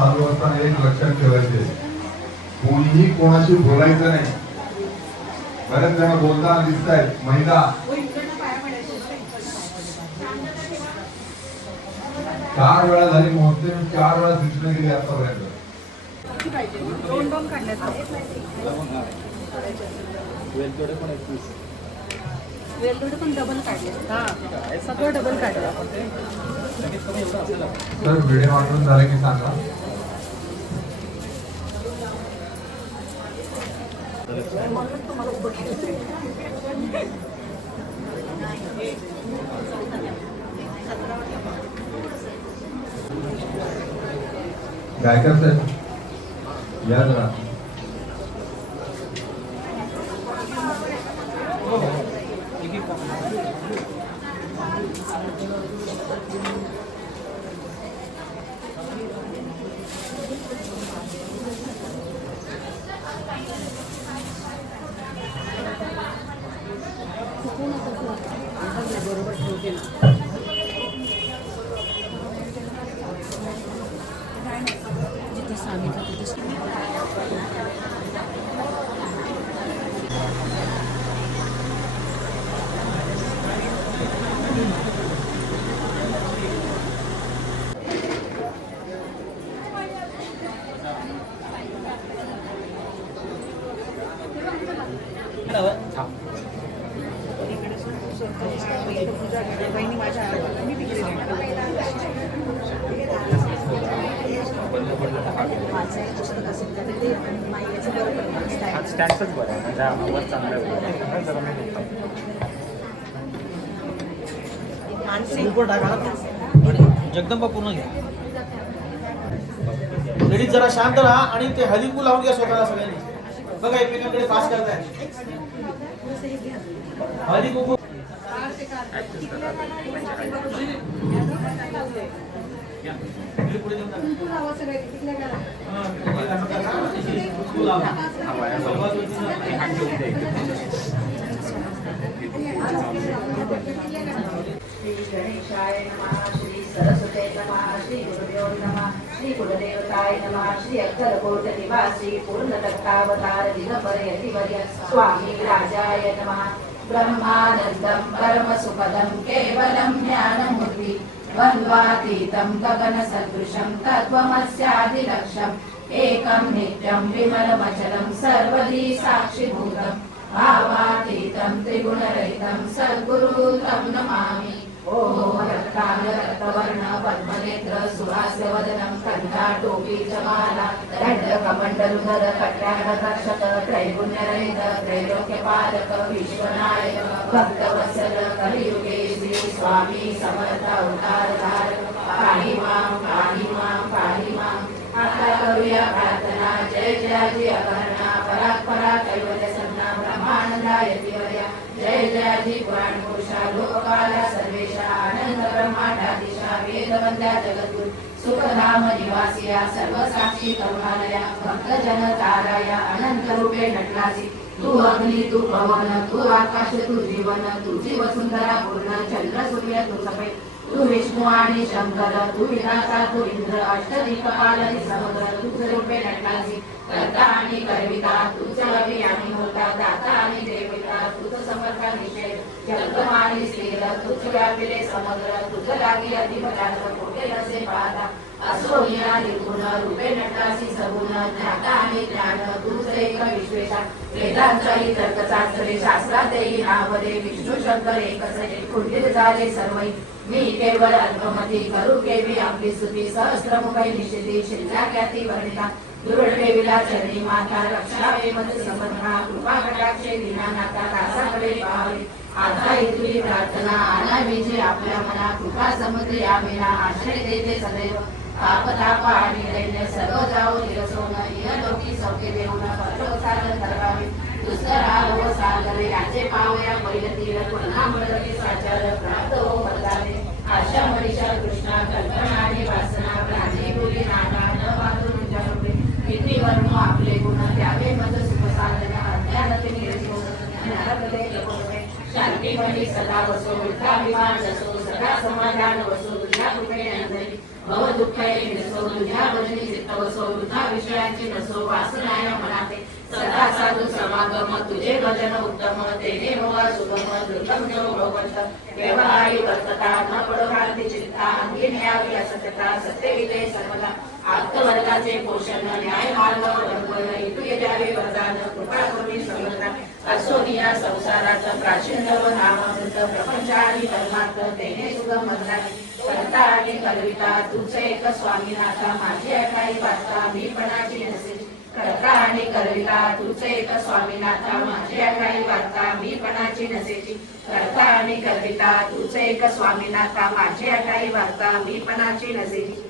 चालू असताना एक लक्षात ठेवायचे, कोणीही कोणाशी बोलायचं नाही. बरेच जण बोलताना दिसत आहेत. महिला 4 वेळा झाली महोत्सव, 4 वेळा सूचना केली आतापर्यंत. वेलदोडे पण डबल काढले. सगळं डबल काढलं. सर व्हिडिओ वाटून झाले की सांगा. गायकर साहेब या जरा. बरोबर ठेवते ना. जिथे सांगितलं तिथे स्टँडच बरं आहे म्हणजे आवाज चांगला जगदंबा पूर्ण घ्या. लेडीज जरा शांत राहा आणि ते हळदी लावून घ्या स्वतःला सगळ्यांनी. बघा एकमेकांकडे पास करताय. हळदी कुंकू श्री गणेशाय नमः, श्री सरस्वते नमः, श्री गुरुदेव नमः, श्री कुलदेवताय नमः, श्री अक्कलकोट निवासी पूर्णदत्तावतार दिगंबर यतिवर्य स्वामी राजाय नमः. ब्रह्मानंदं परमसुखदं केवलं ज्ञानमूर्ति द्वन्द्वातीतं गगनसदृशं तत्त्वमस्यादिलक्ष्यम् एकं नित्यं विमलमचलं सर्वदी साक्षिभूतं भावातीतं त्रिगुणरहितं सद्गुरुं तं नमामि. ओम रक्तांगरक्तवर्ण पद्मनेत्र सुहास्यवदनं कण्ठाटोपी च माला दण्डकमण्डलुधर कट्याङ्गरक्षक त्रैगुण्यरहित त्रैलोक्यपालक विश्वनायक भक्तवत्सल कलियुगे श्री स्वामी समर्थ अवतारधार पाहि मां पाहि मां पाहि मां. आता करूया प्रार्थना. जय जयाजी अपर्णा परात्परा कैवल्य सन्ना ब्रह्मानंदा यतिवर्या. जय जयाजी पुराण पुरुषा लोककाला सर्वेशा आनंद ब्रह्मांडाधीशा वेदवंद्या जगद्गुरु सुखधाम निवासिया सर्वसाक्षी करुणालया भक्तजन ताराया अनंत रूपे नटलासी. तू अग्नी तू पवन तू आकाश तू जीवन तुझी वसुंधरा पूर्ण चंद्र सूर्य तू सफेद तू विष्णू आणि शंकर तू विनाता तू इंद्र अष्टदिक्पाल समुद्र तुझ रूपे नटलासी. कर्ता आणि कर्विता तुझ रवी आणि होता दाता आणि देविता तुझ समर्थ निषेध जगदम आणि स्थिर तुझ व्यापिले समुद्र तुझ लागी अधिपदार्थ कोठे नसे पाहता. असो या निर्गुण रूपे नटलासी सगुण ज्ञाता आणि ज्ञान तुझ एक विश्वेशा. वेदांचाही तर्कशास्त्रे शास्त्रातेही नावरे विष्णू शंकर एकच कुंडीत झाले सर्वै. मी केवळ अल्पमती करू केवी आपली स्तुती सहस्त्रमुखै निषेधी शिल्ला ख्याती वर्णिता. दुर्डदेवीला चरणी माता रक्षावे मत समर्पणा कृपा कटाक्षे दीनानाथा दासाकडे पाहावे. आता इथली प्रार्थना आणावी जी आपल्या मना कृपा समुद्री आमेना आश्रय देते सदैव. पापताप आणि दैन्य सर्व जाऊ निरसोन इहलोकी सौख्य देऊन परलोकाला करावे. दुसरा सागरे याचे पावया पैलतीर पुन्हा मळती साचार प्राप्त हो वरदाने. आशा मनीषा कृष्णा कल्पना आणि वासना प्राणी बोली नाना न वाचून जगते. किती वर्णो आपले गुण द्यावे मज सुख साधना अज्ञानते निरसो नरकते लपवे. शांती मनी सदा वसो विद्याभिमान असो सदा समाधान वसो. तुझ्या कृपेने अंतरी भव दुःखै नसो तुझ्या भजनी चित्त वसो तुझा विषयांची नसो वासनाय मनाते सदा साधू समागम तुझे भजन उत्तम तेने होवा सुगम दुर्गम जो भगवंत व्यवहारी वर्तता न पडो भ्रांती चिंता अंगी न्यावी असत्यता सत्य विजय सर्वदा आत्मवर्गाचे पोषण न्याय मार्ग अवलंबन इतुये द्यावे वरदान कृपा करुणी समर्था असोनिया संसारात प्राचीन नव नामामृत प्रपंच आणि धर्मार्थ तेने सुगम मजलानी करता आणि कल्विता तुझे एक स्वामीनाथा माझी ऐकाई वार्ता मी पणाची नसे करता आणि कल्विता तुझे एक स्वामीनाथा माझी ऐकाई वार्ता मी पणाची नसेची करता आणि कल्विता तुझे एक स्वामीनाथा माझी ऐकाई वार्ता मी पणाची नसेची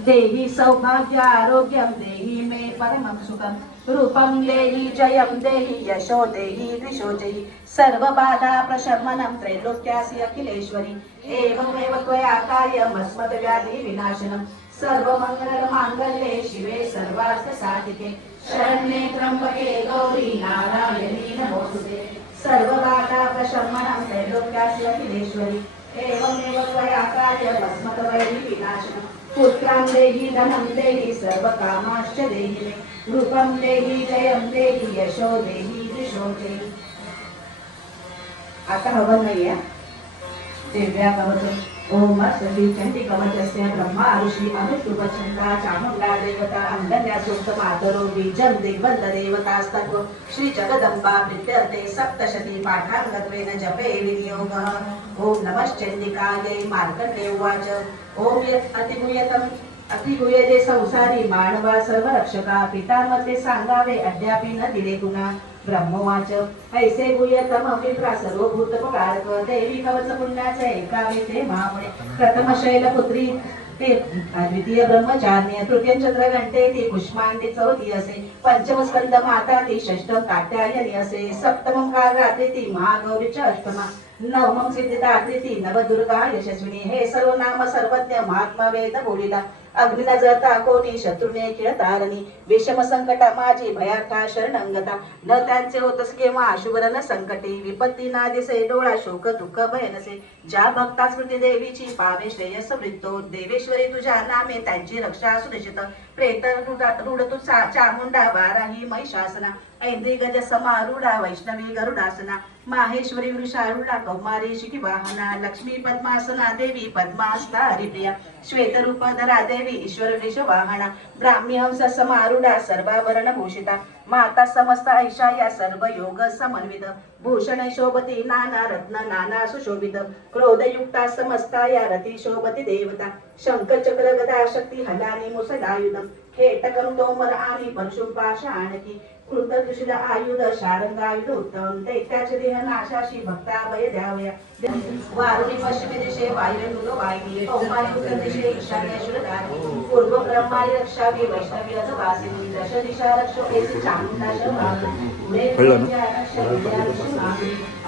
देहि सौभाग्य आरोग्यम देहि मे परमं सुखम रूपं देहि जयं देहि यशो देहि द्विषो जयि सर्व बाधा प्रशमनं त्रैलोक्यासि अखिलेश्वरी एवमेव त्वया कार्यम् अस्मत् व्याधि विनाशनं सर्वमंगल मांगल्ये शिवे सर्वार्थ साधिके शरण्ये त्र्यंबके गौरी नारायणी नमोस्तुते सर्व बाधा प्रशमनं त्रैलोक्यासि अखिलेश्वरी एवमेव त्वया कार्यम् अस्मत् वैरि विनाशनं पुत्रां देहि धनं देहि सर्वकामाश्च देहि मे रूपं देहि जयं देहि यशो देहि द्विषो देहि आता हवन नाहीये दिव्या कवच ओम सती चंडी कवचस्य ब्रह्मा ऋषी अनुष्टुप छंदा चामुंडा देवता अंडन्या सूक्त मातरो बीजं दिग्बंध देवतास्तत्व श्री जगदंबा प्रीत्यर्थे सप्तशती पाठांगत्वेन जपे विनियोगः ओम नमश्चंडिकायै मार्कंडे उवाच ओम यत् अतिगुह्यते संसारी मानवा सर्व रक्षका पितामध्ये सांगावे अद्यापि न दिले गुणा ब्रह्मवाच ऐसे गुह्यतम विप्रा सर्वभूतपकारक देवी कवच पुण्याचे ऐकावे ते महामुळे प्रथम शैलपुत्री ते द्वितीय ब्रह्मचार्य तृतीय चंद्रघंटे ती पुष्मांडी चौथी असे पंचम स्कंद माता ती षष्टम कात्यायनी असे सप्तमं कालरात्री ती महागौरीच अष्टमा नवमं सिद्धिदात्री ती नवदुर्गा यशस्विनी हे सर्व नाम सर्वज्ञ महात्मा वेद बोलिला अग्निला जळता कोणी शत्रुने किळतारणी विषम संकटा माझी भयार्था शरणंगता न त्यांचे होतस केव्हा अशुभरन संकटे विपत्ती ना दिसे डोळा शोक दुःख भय नसे ज्या भक्ता स्मृती देवीची पावे श्रेयस वृत्तो देवेश्वरी तुझ्या नामे त्यांची रक्षा सुनिश्चित प्रेत रूढ तू चामुंडा वाराही महिषासना ऐंद्री गज समारूढा वैष्णवी गरुडासना माहेश्वरी वृषारूढा कौमारी शिखी वाहना लक्ष्मी पद्मासना देवी पद्मास्ता हरिप्रिया श्वेतरूपधरा देवी ईश्वर वृषवाहना ब्राह्मी हंस समारूढा सर्वाभरण भूषिता माता समस्त ऐशा या सर्व योग समन्वित भूषण शोभती नाना रत्न नाना सुशोभित क्रोधयुक्ता समस्ता या रती शोभती देवता शंख चक्र गदा शक्ती हलानी मुसलायुधम खेटकम तोमर आणि परशुम पाषाणकी कृतदुषित आयुध शारंगायुध उत्तम दैत्याचे देह नाशाशी भक्ताभय द्यावया वारुणी पश्चिमे दिशे वायुवेंद्र वाहिनी कौमारी उत्तर दिशे ईशान्येश्वरधारी पूर्व ब्रह्माणी रक्षावी वैष्णवी वासिनी दश दिशा रक्षो एसी चामुंडा शर्वाणी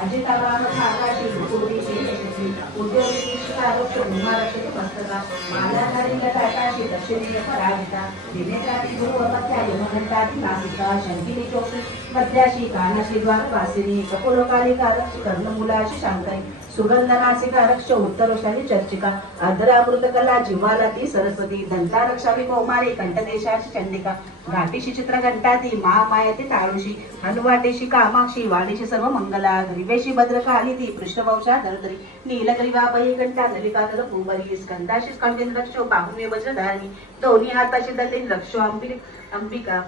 अजितावाम आकाशी पूर्वी यशस्वी उद्योगी रक्ष भूमारक्षक मस्तका मालाधारी लताकाशी दक्षिणीय पराजिता दिनेत्राती गुरु अमत्या यमघंटाती नासिका शंकिनी चोक्षी मध्याशी कानाशी द्वारवासिनी कपोलोकालिका रक्ष कर्णमूलाशी शांताई सुगंधनासिका रक्ष उत्तरोशाली चर्चिका अधरामृतकला जिव्हाला ती सरस्वती दंता रक्षावी कौमारी कंठदेशाची चंडिका घाटीशी चित्रघंटाती महामायती ताळुशी हनुवाटेशी कामाक्षी वाणीशी सर्व मंगला ग्रीवेशी भद्रकाली ती पृष्ठवंशा धरधरी नीलग्रीवा बहिकंठा नलिका तर पुंबरी स्कंदाशी स्कंदिन रक्षो बाहुमे वज्रधारिणी दोन्ही हाताशी दलिन रक्षो अंबिका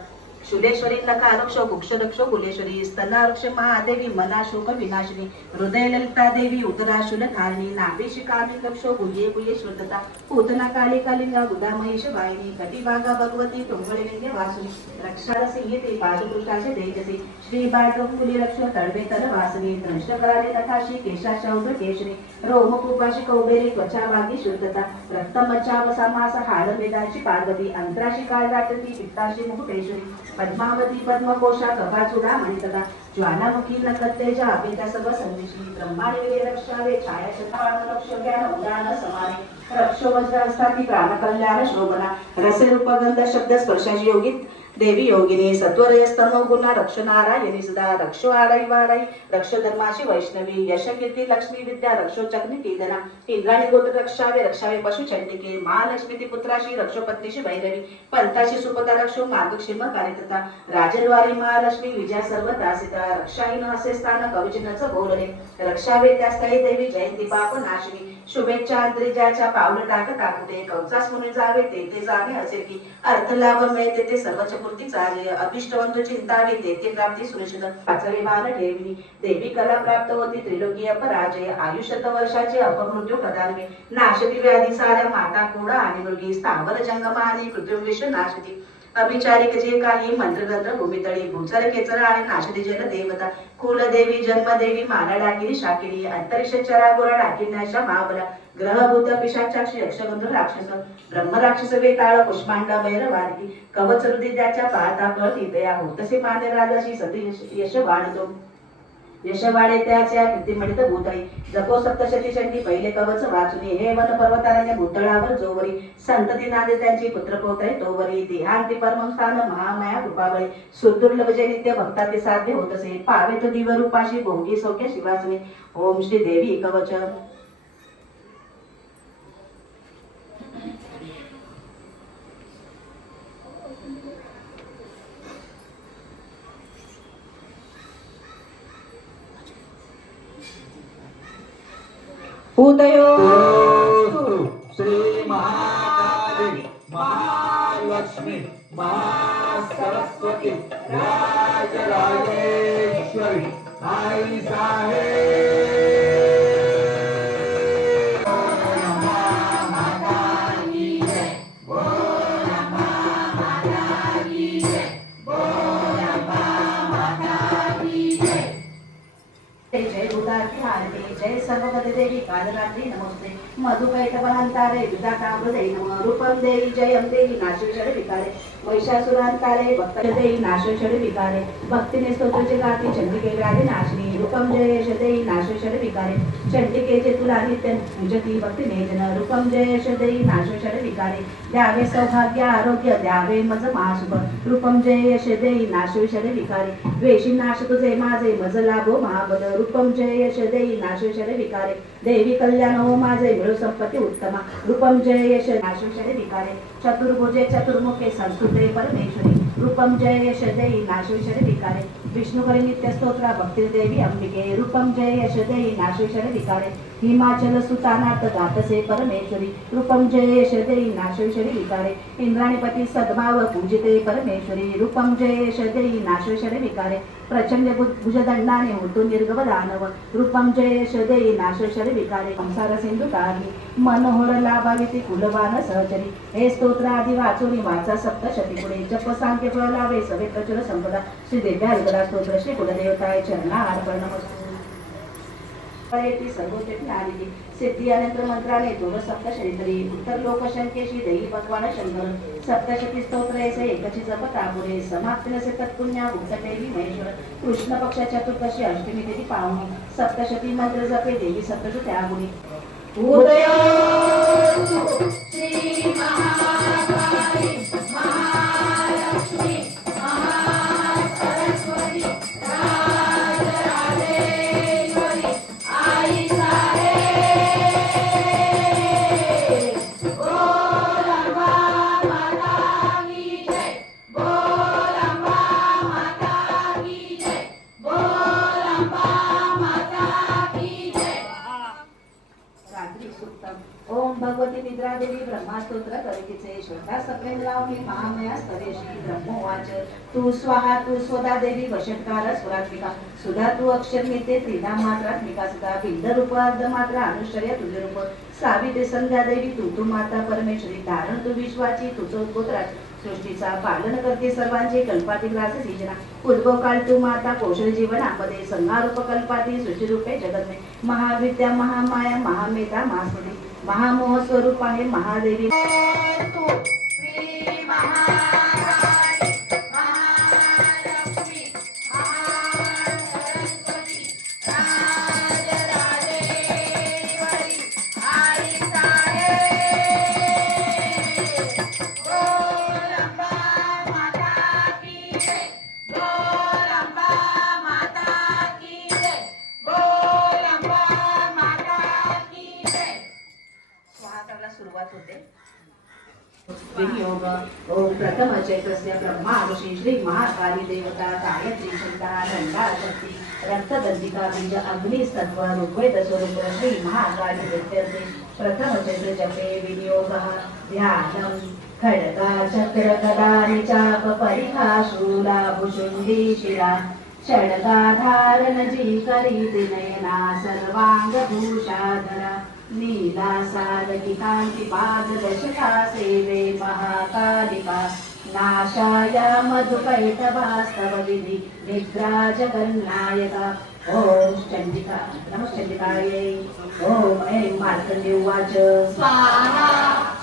शुलेश्वरी नकारक्षो कुक्षरक्षो कुलेश्वरी स्तनारक्ष महादेवी मनाशोक विनाशिनी हृदय ललिता देवी उदराशूल धारिणी नाभिशी कामी कक्षो गुह्ये गुह्येश्वरता पूतना काली कालिंगा गुदा महेश वाहिनी कटिभागा भगवती टोंगळलिंगे वासुनी रक्षार सिंहिते पादपुरुषाचे तेजसी श्री बाळकुली रक्ष तळवे तल वासनी दंष्टकराली नखाशी केशाशौद्र केशरी रोमकुपाशी कौबेरी त्वचा भागी शुद्धता रक्तमच्चाव समास हाड वेदाची पार्वती अंतराशी काळरात्री पित्ताशी मुकुटेश्वरी पद्मावती पद्मकोशा कपाचुडा मणितका ज्वालामुखी नकत्तेजा अपेता सर्व संदेशी ब्रह्मांडे रक्षावे छाया शतावान रक्ष ज्ञान उदान समाने रक्षो वज्र असताती प्राणकल्याण शोभना रसे रूपगंध शब्द स्पर्शाची योगित देवी योगिनी सत्वरयस्तमो गुणा रक्ष नारायणी सदा रक्षो आराई वाराई रक्ष धर्माशी वैष्णवी यश कीर्ती लक्ष्मी विद्या रक्षो चक्री कीर्तना इंद्राणी गोत्र रक्षावे पशु चंडिके महालक्ष्मी ती पुत्राशी रक्षो पत्नीशी भैरवी पंथाशी सुपता रक्षो मार्गक्षेम कार्यकर्ता राजद्वारी महालक्ष्मी विजया सर्वता सीता रक्षाईन असे स्थान कवचिनच बोलले रक्षावे त्या स्थळी देवी जयंती पाप नाशिनी शुभेच्छा अंतरिजाच्या पावलं टाकता कुठे कंसास म्हणून जावे ते जाणे असेल की अर्थ लाभ मिळते ते सर्वच पूर्ती चाले अभिष्टवंत चिंतावे ते प्राप्ती सुनिश्चित पाचवे भान ठेवली देवी कला प्राप्त होती त्रिलोकीय पराजय आयुष्यत वर्षाचे अपमृत्यू प्रदानवे नाशती व्याधी साऱ्या माता कोडा आणि मृगी स्थावर जंगमा आणि कृत्रिम विश्व नाशती अभिचारिक जे काही मंत्रतंत्र भूमितळी भूचर केचर आणि नाशती जल देवता कुलदेवी जन्मदेवी माना डाकिनी शाकिनी अंतरिक्ष चरागोरा डाकिन्याच्या महाबला ग्रहभूत पिशाचाक्षी यक्षगंधर्व राक्षस ब्रह्म राक्षस वेताळ पुष्पांड भैरवादी कवच हृदयाच्या पाहता कळती दया हो तसे माने राजाशी सती यश वाढतो यशवाडे त्याच्या कीर्तिमंडित भूतळी जपो सप्तशती चंडी पहिले कवच वाचुनी हे वन पर्वतारण्य भूतळावर जोवरी संतती नादे त्यांची पुत्र पौत्रे तोवरी देहांती परम स्थान महामाया कृपाबळी सुदुर्लभ जे नित्य भक्ताते साध्य होत असे पावे तो दिव रूपाशी भोगी सौख्य शिवासने ओम श्री देवी कवच उदयो श्री महाकाली महालक्ष्मी महासरस्वती राजराजेश्वरी आई साहेब जय भूतार्थी हारते जय सर्वपद देवी कालरात्री नमस्ते मधुकैटवहंतारे विदाकामृते नमः रूपम देवी जयं देवी नाशेषड विकारे महिषासुरांतारे भक्त देवी नाशेषड विकारे भक्तीने स्तोत्रचे गाती चंडिके व्याधी नाशिनी रूपम जयेश देवी नाशेषड विकारे चंडिकेचे तुला नित्य पूजती भक्तीने जन रूपम जयेश देवी नाशेषड विकारे द्यावे सौभाग्य आरोग्य द्यावे मज महाशुभ रूपम जयेश देवी नाशेषड विकारे द्वेषी नाश तुझे माझे मज लाभो महाबल रूपम जयेश देवी नाशेषड विकारे देवी कल्याण हो माझे मिळो संपत्ती उत्तमा रूपम जयेश नाशेषड विकारे चतुर्भुजे चतुर्मुखे संस्कृते परमेश्वरी रूपम जयेश देवी नाशेषड विकारे विष्णुकरी नित्य स्तोत्रा भक्ती देवी अंबिके रूपम जयेश देवी नाशेषड विकारे हिमाचल सुतानाथ गातसे परमेश्वरी रूपम जयेश देवी नाशेषड विकारे इंद्राणीपती सद्भाव पूजिते परमेश्वरी रूपम जयेश देवी नाशेषड विकारे प्रचंड भुजदंडाने होतो निर्गव दानव रूपम जयेश देवी नाशेषड विकारे संसार सिंधू तारी मनोहर लाभाविती कुलवान सहचरी हे स्तोत्र आदि वाचोनी वाचा सप्तशती पुढे जप सांख्य फळ लावे सवे प्रचुर संपदा श्री देव्या स्तोत्र श्री कुलदेवताय चरणा अर्पण नमस्ते सर्वोच्च आलेली सिद्धी अनंत मंत्राने दोन सप्तशती उत्तर लोकशंकेशी देवी भगवान शंकर सप्तशती स्तोत्र ऐसे एकची जपता पुढे समाप्त नसे तत्पुण्या देवी महेश्वर कृष्ण पक्ष चतुर्दशी अष्टमी देवी पावनी सप्तशती मंत्र जपे देवी सप्तशती त्यागुणी उदय श्री महाकाली महालक्ष्मी महासरस्वती राजराजेश्वरी आई साहेब बोल अम्बा माता की जय बोल अम्बा माता की जय बोल अम्बा माता की जय रात्री सुक्तम ओम भगवती निद्रा देवी ब्रह्मास्तोत्र करितीचे श्रद्धा सप्रेम लावणी महामया स्तरेशी ब्रह्मोवाच तू स्वाहा तू स्वदा देवी वशटकार स्वरात्मिका सुधा तू अक्षर नेते त्रिधा मात्रात्मिका सुधा बिंद रूप अर्ध मात्रा अनुश्चर्य तुझे रूप सावित्री संध्या देवी तू माता परमेश्वरी धारण तू विश्वाची तुझं उद्गोत्राची सृष्टीचा पालन करते सर्वांचे कल्पातील रास सिजना उद्भव काळ तू माता पोषण जीवनामध्ये संहारूप कल्पातील सृष्टी रूपे जगन्मे महाविद्या महामाया महामेधा महास्मृती महामोह स्वरूप आहे महादेवी श्री महाकाली महालक्ष्मी महासरस्वती राजराजेश्वरी आई साहेब बोल अम्बा माता विनियोग ओम प्रथम चैत्रस्य ब्रह्मा ऋषी श्री महाकाली देवता गायत्री शंका गंगा शक्ती रक्तदंतिका बीज अग्नि सत्व ऋग्वेद स्वरूप श्री महाकाली विद्यते प्रथम चैत्र जपे विनियोगः ध्यानं खड्गा चक्र कदानि चाप परिखा शूला भुषुंडी शिरा षड्गाधारण जी करीति नयना सर्वांग भूषाधरा नीला सारकी कांती पाद दशका सेवे महाकालिका नाशाय मधुकैटभास्तव विधि निद्रा जगन्नायका ओम चंडिका नमश्चंडिकायै ओम ऐं मार्कंडेय उवाच स्वाहा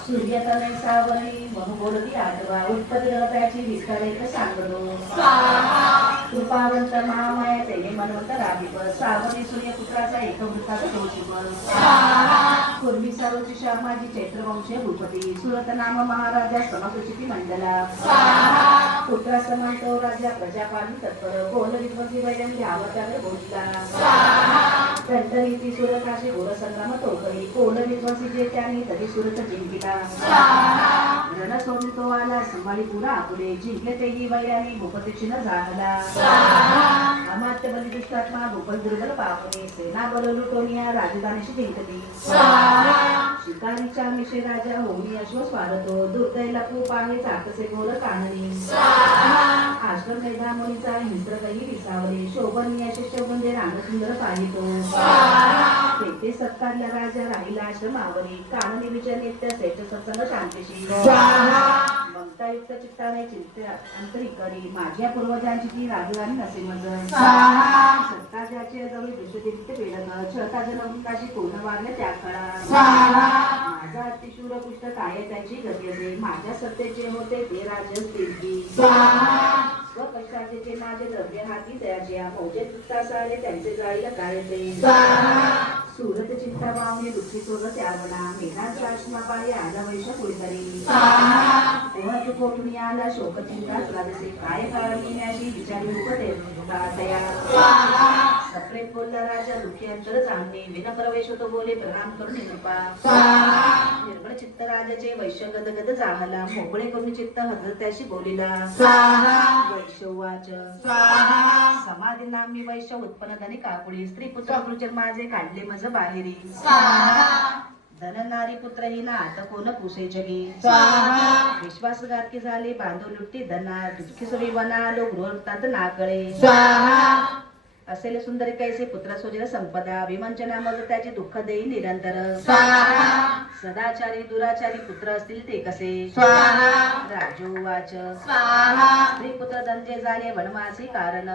सूर्यतनय सावरी बहुबोलती आठवा उत्पत्ती रहत्याची विस्तारित सांगतो स्वाहा कृपावंत महामाया तेने मनवंत राधिप सावरी सूर्यपुत्राचा एक वृत्ताचा दोषिप स्वाहा पूर्वी सावची श्यामाजी चैत्रवंशीय भूपती सुरत नाम महाराजा समकुचिती मंडला स्वाहा पुत्रा समांतो राजा प्रजापाली तत्पर बोल विद्वंसी वैद्यन घ्यावत्यावर बोलला स्वाहा कंटनीती सुरताशी घोर संग्राम तोकरी कोल विद्वंसी जे त्याने तरी सुरत जिंकिला स्वाहा रण सोडून तो आला संभाळी पुरा आपुले जिंकले तेही वैराने भूपतीची न झाला स्वाहा अमात्य बलिदुष्टात्मा भूपल दुर्बल पापुने सेना बल लुटोनिया राजधानीशी जिंकली स्वाहा शिकारीच्या मिशे राजा होऊन अश्व स्वारतो दुर्दैला खूप आहे चाकसे गोल काननी स्वाहा आश्रम मेधा मुलीचा हिंस्र काही विसावले शोभनीय शिष्य म्हणजे रामसुंदर पाहितो स्वाहा तेथे सत्कारला राजा राहिला आश्रमावरी काननी विजय नित्य सेठ सत्संग शांतीशी स्वाहा ममतायुक्त चित्ताने चिंते अंतरिकरी माझ्या पूर्वजांची ती राजधानी नसे मज स्वाहा सत्ता ज्याचे जवळ विश्वदेवित पेडक छता जनवंताशी पूर्ण वागले त्या काळा स्वाहा माझा अतिशूर पुष्ट काय त्याची गती असे माझ्या सत्तेचे होते ते राज स्थिती स्वाहा स्वकष्टाचे जे माझे द्रव्य हाती द्यायचे मौजे दुःखा सारे त्यांचे जाळीला काय ते स्वाहा सुरत चित्ता वावणे दुःखी सोड त्यावना मेघाच्या आश्मापायी आला वैश कुळकरी स्वाहा तेव्हा तू कोठून आला शोक चिंता लागसे काय काळणी अशी विचारी उपदे तया स्वाहा सप्रेम बोलला राजा दुःखी अंतर जाणणे विना प्रवेश होतो बोले प्रणाम करून निरूपा स्वाहा निर्मळ चित्त राजाचे वैश्य गदगद जाहला मोकळे करून चित्त हजर त्याशी बोलिला स्वाहा वैश्य उवाच स्वाहा समाधी नामी वैश्य उत्पन्न धनी काकुळी स्त्री पुत्र माझे काढले मज बाहेरी स्वाहा धन नारी पुत्र हिला आता कोण पुसे जगी स्वाहा विश्वासघातकी झाले बांधव लुटती धना दुःखी सोयी वना लोक गृहतात नाकळे स्वाहा असेल सुंदर कैसे पुत्र सोजल संपदा विमंचना मग त्याचे दुःख देई निरंतर स्वाहा सदाचारी दुराचारी पुत्र असतील ते कसे स्वाहा राजो वाच स्वाहा स्त्री पुत्र धनजे झाले वनवासी कारण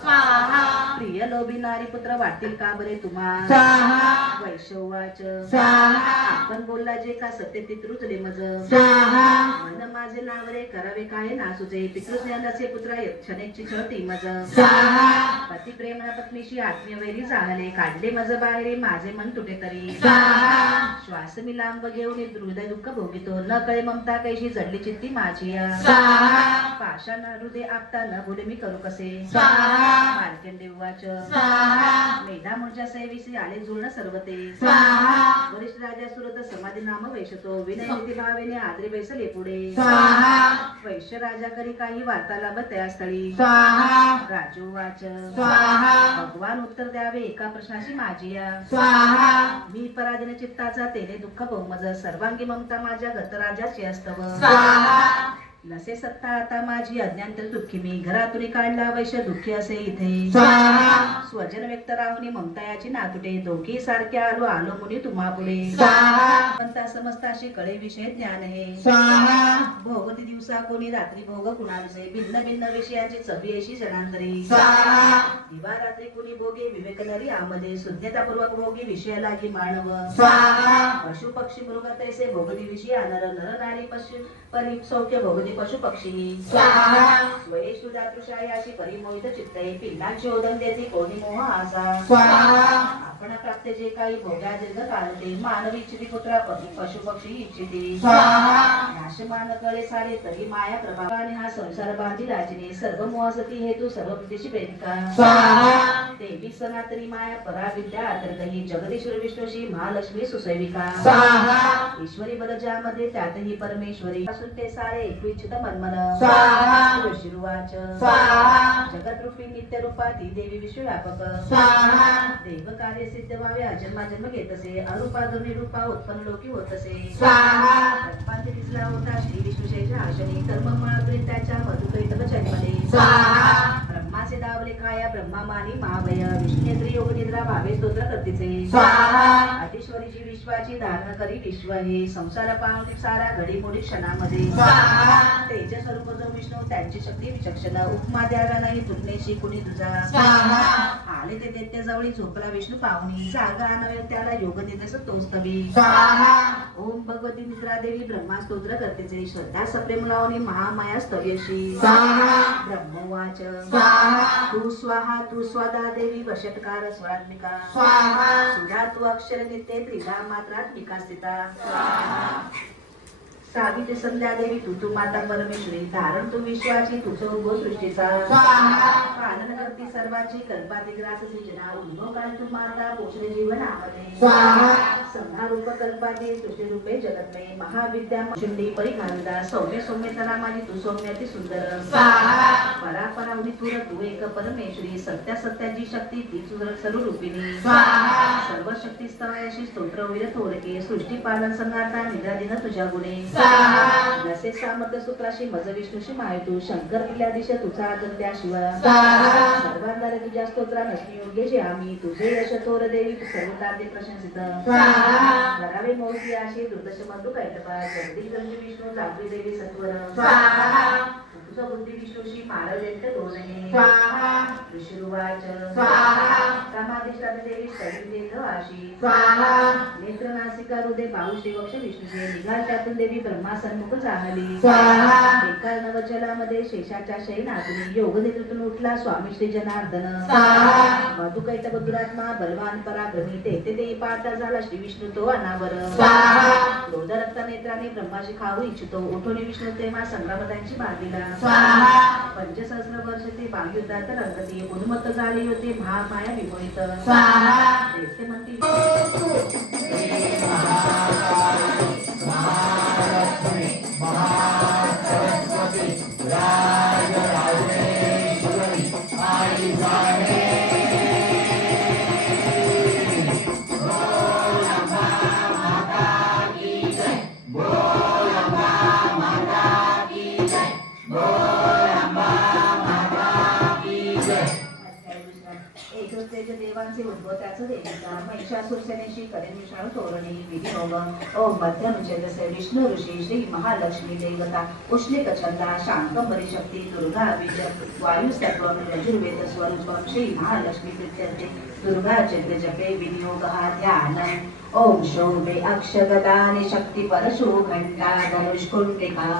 स्वाहा प्रिय लोभी नारी पुत्र वाटतील का बरे तुम्हा स्वाहा वैश्यवाच स्वाहा आपण बोलला जे का सत्य पितृचले मज स्वाहा मन माझे नावरे करावे काय नासुचे पितृस्नेहाचे पुत्र क्षणेची छळती मज स्वाहा पती प्रेम पत्नीशी आत्मीय वैरी झाले काढले मज बाहेरी माझे मन तुटे तरी स्वाहा श्वास मी लांब घेऊन हृदय दुःख भोगितो न कळे ममता कैशी जडली चित्ती माझी स्वाहा पाषाण हृदय आपता न बोले मी करू कसे स्वाहा मार्कंडेय उवाच स्वाहा मेधा मूळच्या सेविसी आले जुळण सर्वते स्वाहा वरिष्ठ राजा सुरत समाधी नाम वैशतो विनय नीती भावेने आदरी बैसले पुढे स्वाहा वैश्य राजा करी काही वार्तालाभ त्या स्थळी स्वाहा राजो वाच स्वाहा भगवान उत्तर द्यावे एका प्रश्नाशी माझी स्वाहा मी पराधीन चित्ताचा तेने दुःख बहुमज सर्वांगी ममता माझ्या गत राजाची अस्तव स्वाहा नसे सत्ता आता माझी अज्ञांतर दुःखी मी घरातून काढला वैश्य दुःखी असे इथे स्वाहा स्वजन व्यक्त राहुनी ममता याची नातुटे दोघी सारखे आलो मुनी तुम्हा पुढे स्वाहा म्हणता समजताशी कळे विषय ज्ञान हे स्वाहा भोगती दिवसा कोणी रात्री भोग कुणाचे भिन्न भिन्न विषयाची चवीशी जणांतरी स्वाहा दिवा रात्री कुणी भोगे विवेक नरी आमध्ये शुद्धतापूर्वक भोगी विषय लागी मानव स्वाहा पशु पक्षी मृग तैसे भोगती विषय नर नर नारी पशु परी सौख्य भोगती पशु पक्षी स्वाहा स्वयेषु दातृशाही अशी परिमोहित चित्ते पिल्लांची ओदन देते कोणी मोह आसा आपण प्राप्त जे काही भोग्या दीर्घ काळते मानवी इच्छिती पुत्रा पशु पक्षी इच्छिती नाशमान कळे सारे तरी माया प्रभावाने हा संसार बांधी राजने सर्व मोहसती हेतू सर्व प्रदेशी प्रेमिका देवी सनातनी माया पराविद्या आतर्कही जगदीश्वर विष्णूशी महालक्ष्मी सुसैविका ईश्वरी बल ज्यामध्ये त्यातही परमेश्वरी असून ते सारे इच्छित मनमन ऋषिरुवाच जगत रूपी नित्य रूपा ती देवी विश्वव्यापक देव कार्य सिद्ध व्हावे जन्म घेतसे अरूपा निरूपा उत्पन्न लोकी होतसे ब्रह्मांती दिसला होता श्री विष्णूशेच्या आशनी कर्म मुळातून त्याच्या मधुकैतव जन्मले ब्रह्माचे दावले काया ब्रह्मा मानी महाभय विष्णुनेत्री योग निद्रा भावे स्तोत्र करतीचे अतिश्वरीची विश्वाची धारण करी विश्व हे संसार पावनी सारा घडी मोडी क्षणामध्ये तेज स्वरूप जो विष्णू त्यांची शक्ती विचक्षण उपमा द्यावा नाही तुटण्याची कुणी तुझा आले ते दैत्य जवळी झोपला विष्णू पाहुणी जागा नव्हे त्याला योग निदेश तोस्तवी ओम भगवती निद्रा देवी ब्रह्मा स्तोत्र करतेचे श्रद्धा सप्रेम लावणी महामाया स्तव्यशी ब्रह्मवाच तू स्वादा देवी वषटकार स्वरात्मिका सुधा तू अक्षर नित्य त्रिधा मात्रात्मिका स्थिता सावित्री संध्या देवी तू माता परमेश्वरी धारण तू विश्वाची तुझ उभो सृष्टीचा पालन करती सर्वांची कल्पाती ग्रास सृजना उद्भव काळ तू माता पोषणे जीवनामध्ये संधा रूप कल्पाती सृष्टी रूपे जगतमय महाविद्या शुंडी परिघालदा सौम्य सौम्यतना माझी तू सौम्याती सुंदर परापरावली तुर तू एक परमेश्वरी सत्या सत्याची शक्ती ती सुंदर सर्वरूपिणी सर्व शक्ती स्तवयाशी स्तोत्र होईल थोडके सृष्टी पालन संघाता निरादिन तुझ्या गुणे जसे सामर्थ्य सूत्राशी मज विष्णूशी माहितू शंकर किल्ल्या दिशा तुझा आदर त्या शिवा सर्वांना तुझ्या स्तोत्रा नसणी योग्य जे आम्ही तुझे यश थोर देवी सर्वकार्य प्रशंसित करावे मोठी अशी दुर्दश बंधू कैटपा जगदीश विष्णू जागरी देवी सत्वर तुझं बुद्धी विष्णूशी मारवेंत दोनहे ऋषिरुवाच कामाधिष्ठान देवी सविदेत आशी नेत्र नासिका हृदय बाहू श्रीवक्ष विष्णूचे निघाल त्यातून देवी ब्रह्मा सन्मुख चाहली एका नवचलामध्ये शेषाच्या शयनातून योग नेतृत्व उठला स्वामी श्री जनार्दन मधुकैटभ दुरात्मा बलवान पराक्रमी ते पाहता झाला श्री विष्णू तो अनावर क्रोध रक्त नेत्राने ब्रह्माशी खाऊ इच्छितो उठोनी विष्णू तेव्हा संग्राम त्यांची बांधिला पंचसहस्र वर्ष ते बाहुयुद्धात रंगती उन्मत्त झाले होते महामाया विमोहित देवते म्हणती देवांचे उद्भव त्याचं देविका महिषासुर सेनेशी करेन विषाणू तोरणी विधी ओम मध्यनुचेतसे विष्णू ऋषी श्री महालक्ष्मी देवता उष्णिक छंदा शांतंबरी शक्ती दुर्गा विजय वायु सत्वम यजुर्वेद स्वरूपम श्री महालक्ष्मी प्रीत्यर्थे दुर्गा चंद्र जपे विनियोग ध्यान ओम शोभे अक्षगदानि शक्ती परशु घंटा धनुष्कुंडिका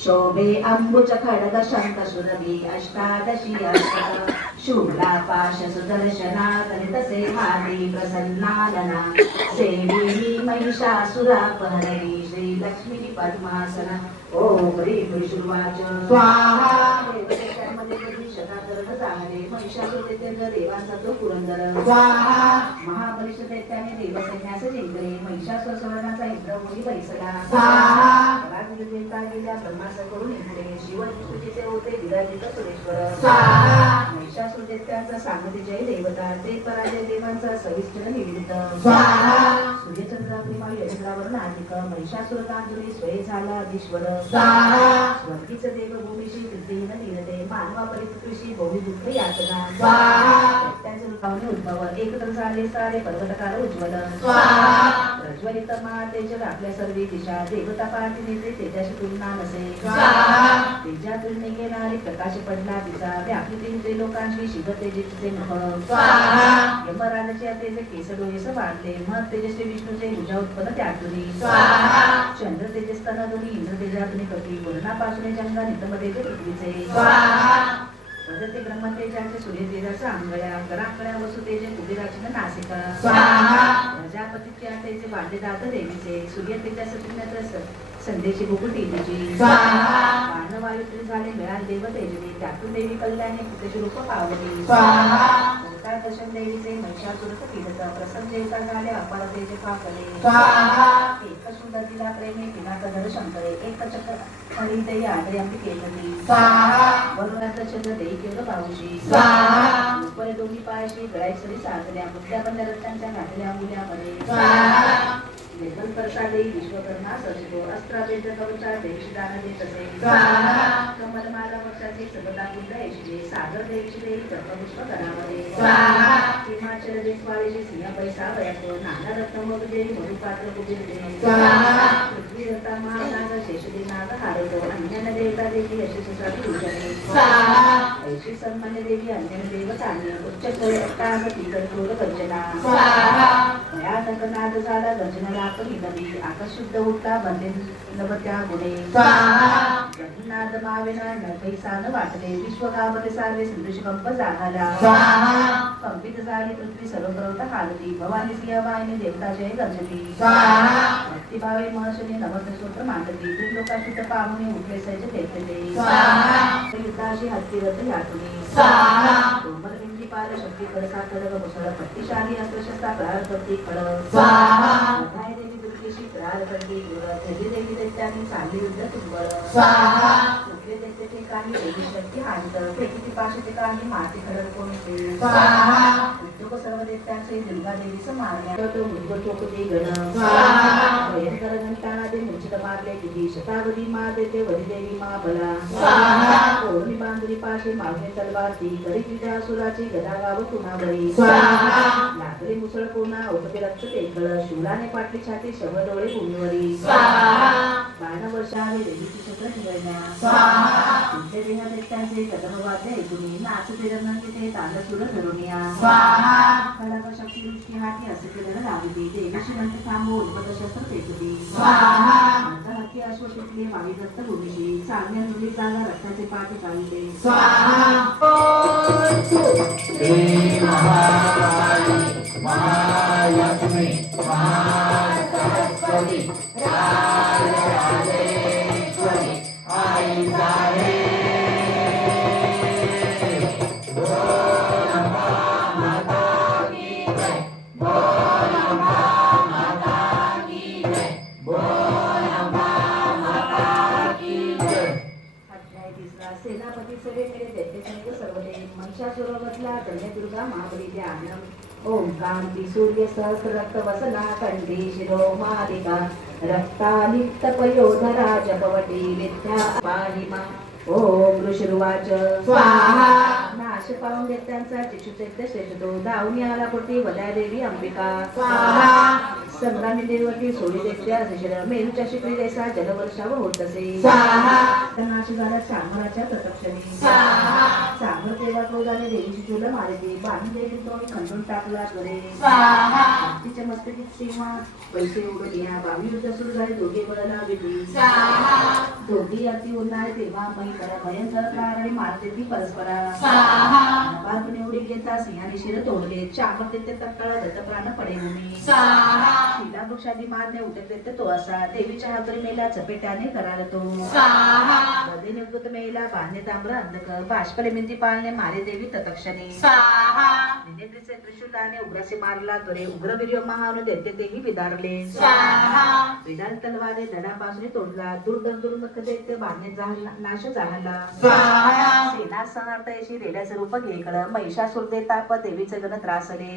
शोभे अंबुज खडग शंख सुरभी अष्टादशी अष्टक शूला पाश सुदर्शना गणित सेवादी प्रसन्नालना सेवी महिषासुरापहरणी श्री लक्ष्मी पद्मासना ओम ह्रीं विष्णुवाच स्वाहा महिषासुर देवांचा तो पुरंदर महाबलिष्ठ दैत्याने देवसैन्यास जिंकले महिषासुर स्वर्गाचा इंद्र मुनी परिसला देवता गेल्या ब्रह्मासकडून इकडे शिवसृष्टीचे होते विराजित सुरेश्वर महिषासुर दैत्यांचा सांगती जय देवता ते पराजय देवांचा सविष्ठर निमित्त सूर्यचंद्राग्निमा यजनावरून अधिक महिषासुर कांजुरी स्वय झाला ईश्वर स्वर्गीच देवभूमीशी वृद्धिहीन लीनते मानवा परिस्थितीशी भोगी दुःख यातना त्यांचे रूपाने उद्भव एकत्र झाले सारे पर्वतकार उज्ज्वल प्रज्वलित महातेज व्यापल्या सर्वी दिशा देवता पाहती नेते तेजाशी तुलना नसे तेजातून निघेणारी प्रकाश पडला तिचा व्यापली तीन लोकांशी शिव तेजेचे मुख यमराजाचे तेजे केस डोळेस वाढले मग तेजस्वी विष्णूचे भुजा उत्पन्न त्यातुनी चंद्र तेजस्तनातून इंद्र तेजातून कपी पूर्णापासून जंगा नितमतेचे पृथ्वीचे वदते ब्रह्मतेजाचे सूर्यतेजाचे आंगळ्या करांगळ्या वसुतेजे कुबेराचे नासिका प्रजापतीचे आटेचे भांडे दात देवीचे सूर्यतेजाचे संदेशी भुकुटी तिची वायू झाले मिळाल देव तेजवी त्यातून देवी कल्याणी तिचे रूप पावली दशम देवीचे महिषासुरच पीडत प्रसन्न देवता झाले अपार तेजे पाकले एक सुंदर तिला प्रेमी पिनाक धर शंकरे एक चक्र हरी देई आडे आम्ही केली वरुणाचा चंद्र देई केवळ पाऊशी उपरे दोन्ही पायाशी गळाईसरी साधल्या मुद्द्या बंद रत्नांच्या घातल्या मुल्यामध्ये लेखन करता देई विश्वकर्मा सजतो अस्त्रा वेद कवचा देश दान देत असे कमल माला वक्षाचे सबदा गुंड ऐशले सागर देवीची देई कर्मपुष्प करावरे हिमाचल देशवाळीची सिंह पैसा वयातो नाना रत्नमोग देवी मधुपात्र कुबीर देवी पृथ्वी दत्ता महानाग शेषदी नाग हारतो अन्यन देवता देवी अशी सुसाटी उजने ऐशी सन्मान्य देवी अन्यन देव चांगली उच्च कळतामती कठोर गर्जना भयानक नाद झाला गर्जनाला आपण नदी आकाश शुद्ध उठला बंदे नवत्या गुणे नाद मावेना नैसान वाटले विश्व गावते सारे संदेश कंप जागाला कंपित झाली पृथ्वी सर्वप्रवत हालती भवानी सिंहबाईने देवता जय गर्जती भक्तिभावे महर्षणी नमस्ते स्तोत्र मांडती त्रिलोका शुद्ध पाहुणे उठले सैज तेपले युद्धाशी हत्तीरथ यातुनी कोमल बिंदी पाल शक्ती कळसा खडग मुसळ पट्टीशाली अस्त्रशस्त्रा प्रहार करती खडग बधाई देवी दुर्गेशी प्रहार करती तेजी देवी दैत्यानी चालली युद्ध तुंबळ कुठले दैत्य ठिकाणी देवी शक्ती हांत फेकीची पाशी ठिकाणी माती खडग कोणते उद्योग सर्व दैत्याचे दुर्गा देवीच मारण्या तो मुलग चोकती गण भयंकर घंटाणा ते मूर्छित मारले किती शतावधी मा देते वरी देवी मा बला कोणी बांधली पाशी मागणे तलवार ती करी तुझ्या सुराची गदा गाव कुणावरी लागले मुसळ कोणा उपते रक्त तेकळ शिवलाने पाटली छाती शव डोळे भूमीवरी 12 वर्षावे देवीची छत्र निवडण्या तुमचे देह दैत्यांचे कदम वाद्य ऐकुनी नाचते रंगीते ताल सुर धरुनिया खडक शक्ती दृष्टी हाती असे केलेलं लावती देवीची म्हणते थांबो उद्भत शस्त्र फेकती हत्ती अश्वशक्ती वावी दत्त भूमीशी चांगल्या मुली जागा रक्ताचे पाठ चालते महालक्ष्मी महासरस्वती राजराजेश्वरी आई जाणे सेनापती सगळे दैत्य सर्वदेव महिषासुरवतला कन्यादुर्गा महाबली ध्यानम ओम कांती सूर्य सहस्र रक्त वसना कंठी शिरो मालिका रक्तालिप्त पयोधरा जपवटी विद्या पाहिमा ओम ऋषिरुवाच स्वाहा नाश पाहून दैत्यांचा चिक्षुदैत्य श्रेष्ठतो धावून आला कोटी वल्या देवी अंबिका स्वाहा संग्रामी देवती सोडी दैत्या शिशिर मेरूच्या शिकरी देसा जलवर्षाव होत असे नाश झाला चांगराच्या प्रत्यक्षणी चांगर तेव्हा क्रोधाने देवीची चूल मारली बाणी देवी तोंड खंडून टाकला करे तिच्या मस्तकी सीमा पैसे उडल्या बावी युद्ध सुरू झाले दोघे बळला विधी दोघी अति उन्हाळे तेव्हा भयंकर कारणे मारते ती परस्परा बालपणे उडी घेता सिंहाने शिर तोडले चामर देते तत्काळ दत्त प्राण पडे भूमी शिला वृक्षादी मारणे उठत देते तो असा देवीच्या हातरी मेला चपेट्याने कराल तो मध्ये निवृत्त मेला बांधे तांब्र अंधक बाष्पले मिंदी पाळणे मारे देवी तत्क्षणी निनेत्रीचे त्रिशूलाने उग्रासे मारला त्वरे उग्रवीर्य महानु देते तेही विदारले विदार तलवारे धडापासून तोडला दुर्गंधुर्मुख दैत्य बांधणे नाश झाला सेना सनार्थ रेड्याचे रूप घेकळ महिषासुर देताप देवीचे गण त्रासले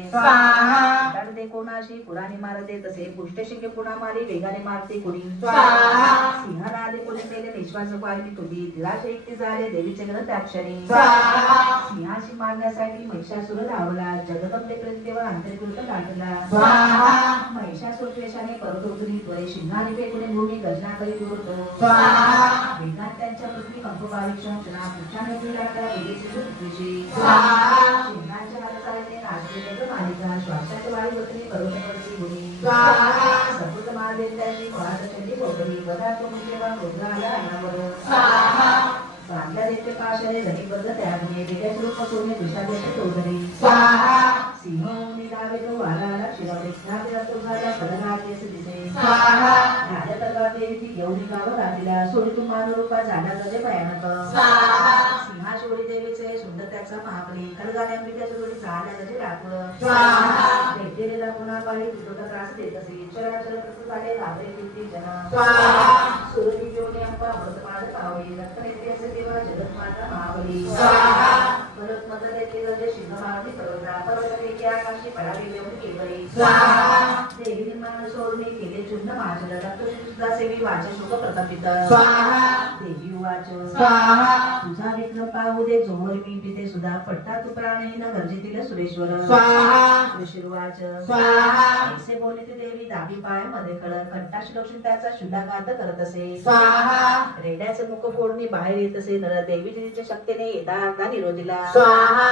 दे कोणाशी पुराणी मारते तसे पुष्टशिके पुन्हा मारी वेगाने मारते कुणी सिंहाला आले कोणी केले निश्वास पाहिली तुझी तिलाचे एकटी झाले देवीचे गण त्याक्षणी सिंहाशी मारण्यासाठी महिषासुर धावला जगदंबे प्रेतेवर अंतर्कृत गाठला महिषासुर द्वेषाने परत उतरी त्वरे सिंहाने फेकुणे भूमी गर्जना करीत उरतो वेगात त्यांच्या पृथ्वी कंपबावी क्षणा पुच्छाने लागला सिंहाच्या हालचालीने नाचलेले मालिका श्वासाच्या वायू वतनी पर्वतवरची भूमी सपूत मारले त्यांनी महादशनी पोगली वदा तो मुकेवा गोधळा आला अनावर बांधल्या देते पाशाने रही बंद त्याने वेगळ्याच रूप सोने दुसऱ्याचे चौधरी स्वाहा सिंहोनी दावे तो वाराला शिरावडे खाते तुझाला खडगाते दिसे स्वाहा राजा तलवार देवी ती घेऊन गाव राहिला सोडी तू मानरूपा झाला गजे भयानक स्वाहा सिंहाशोडी देवीचे सुंदर त्याचा महाबली खडगाने अंबिकाच्या जोडी झाल्या गजे राखव स्वाहा भेटलेला पुन्हा पाळी तुझा त्रास देत असे चराचर प्रकृताले घाबरे किती जन स्वाहा सुरती घेऊन अंबा अमृतमाळ पावली रत्नेत्री असे देवा जगत माता महाबली स्वाहा परत मदत येते गजे सिंहमावली पर्वता पर्वतापैकी आकाशी पडावी घेऊन केवळी स्वाहा देवी निर्माण सोडणे केले चूर्ण माजल रक्त सुद्धा सेवी वाचे शोक प्रतापित स्वाहा देवी वाच स्वाहा तुझा विक्रम पाहू दे जोवर मी पिते सुद्धा पडता तू प्राणहीन गरजेतील सुरेश्वर स्वाहा शिरवाच स्वाहा ऐसे बोलते देवी दाबी पायामध्ये खळ कंठाशी लक्ष्मी त्याचा शुद्धाघात करत असे स्वाहा रेड्याचे मुख फोडणी बाहेर येत असे नर देवी तिच्या शक्तीने येता अर्धा निरोधीला स्वाहा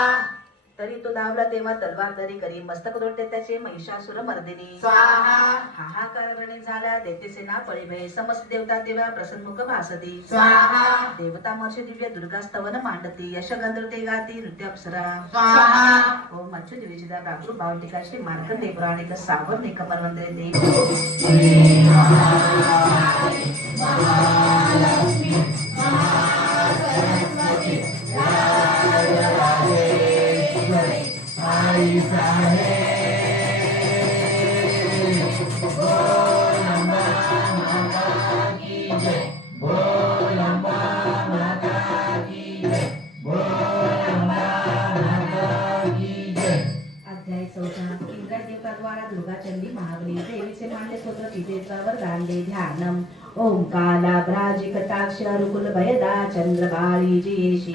तरी तो दावला तेव्हा तलवार तरी करी मस्तक दोडते त्याचे महिषासुर मर्दिनी स्वाहा हाहाकार रणे झाला देते सेना पळिभे समस्त देवता तेव्हा प्रसन्मुख भासती स्वाहा देवता मर्ष दिव्य दुर्गा स्तवन मांडती यश गंधर्ते गाती नृत्य अप्सरा स्वाहा ओम मच्छु दिवेशिदा प्राप्तु भावटिका श्री मार्कंडे पुराणिक सावर निकमर वंदे देव अध्याय 14 इंद्राज देवताद्वारा दुर्गा चंडी महाबली देवीचे मांडे स्तोत्र चितेचावर दांडे ध्यानम ओम काला भ्राजी कटाक्ष रुकुल भयदा चंद्रबाळी जियेशी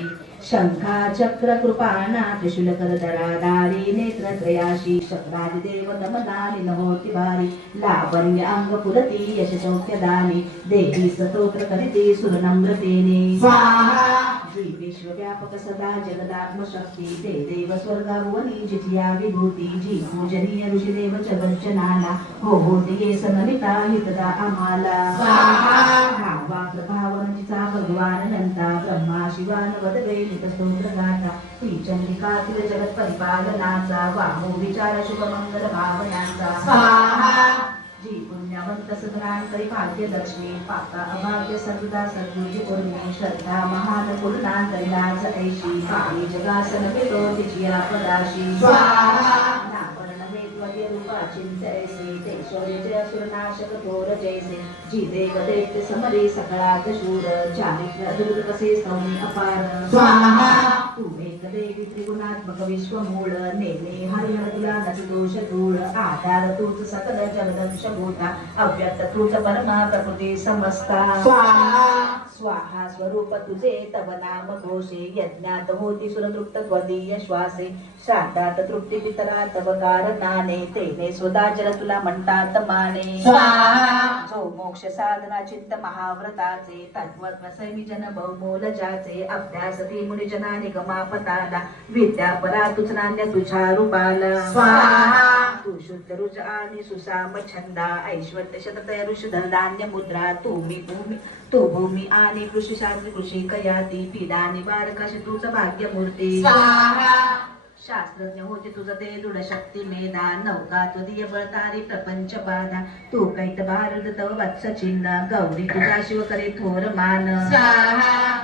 शंखा चक्र कृपाणा त्रिशूल करधरा दारी नेत्र त्रयाशी शक्रादि देव दमदानी नमोति भारी लावण्य अंग पुरती यश सौख्यदानी देवी स्तोत्र करिते सुरनम्रतेने स्वाहा विश्व व्यापक सदा जगदात्म शक्ती ते देव स्वर्गावनी जिथिया विभूती जी पूजनीय ऋषिदेव जगज्जनाला हो दिये सनलिता हितदा आम्हाला भावा प्रभावन जिचा भगवान नंता ब्रह्मा शिवान वदवे नित स्तोत्र गाथा ती चंडिकातील जगत परिपालनाचा वामो विचार शुभ मंगल भावनांचा स्वाहा जी पुण्यवंत सदनांतरी भाग्यदर्शनी पाता अभाग्य सर्वदा सद्गुजी उर्मी श्रद्धा महान पूर्णांतरी लाज ऐशी काळी जगासन केलो तिची आपदाशी स्वाहा नापर्ण वेद्वय रूपा चिंतैसे ते शौर्यचे असुरनाशक थोर जैसे जी देव दैत्य समरे सकळात शूर चारित्र्य अद्भुत कसे सौम्य अपार स्वाहा तू एक देवी त्रिगुणात्मक विश्वमूळ नेने हरिहर तुला नच दोष धूळ आधार तूच सकल जगदंश भूता अव्यक्त तूच परमा प्रकृती समस्ता स्वाहा स्वाहा स्वरूप तुझे तव नाम घोषे यज्ञात होती सुरतृप्त त्वदीय श्वासे श्राद्धात तृप्ती पितरा तव कारणाने तेने स्वदाचर तुला म्हणतात माने स्वाहा जो मोक्ष साधना चिंत महाव्रताचे तत्वत्व संविजन बहुमोल ज्याचे अभ्यास ती मुनी जना निगमापताला विद्या परा तुझ नान्य तुझ्या रूपाला स्वाहा तू शुद्ध रुज आणि सुसाम छंदा ऐश्वर्य शततय ऋष धनधान्य मुद्रा तू भूमी आणि कृषी शास्त्री कृषी कयाती पीडा निवारक अशी तुझ भाग्य मूर्ती स्वाहा शास्त्रज्ञ होते तुझ ते दृढ शक्ती मेधा नौका त्वदीय बळतारी प्रपंच बाधा तू कैत भारत तव वत्स चिन्ह गौरी तुझा शिव करे थोर मान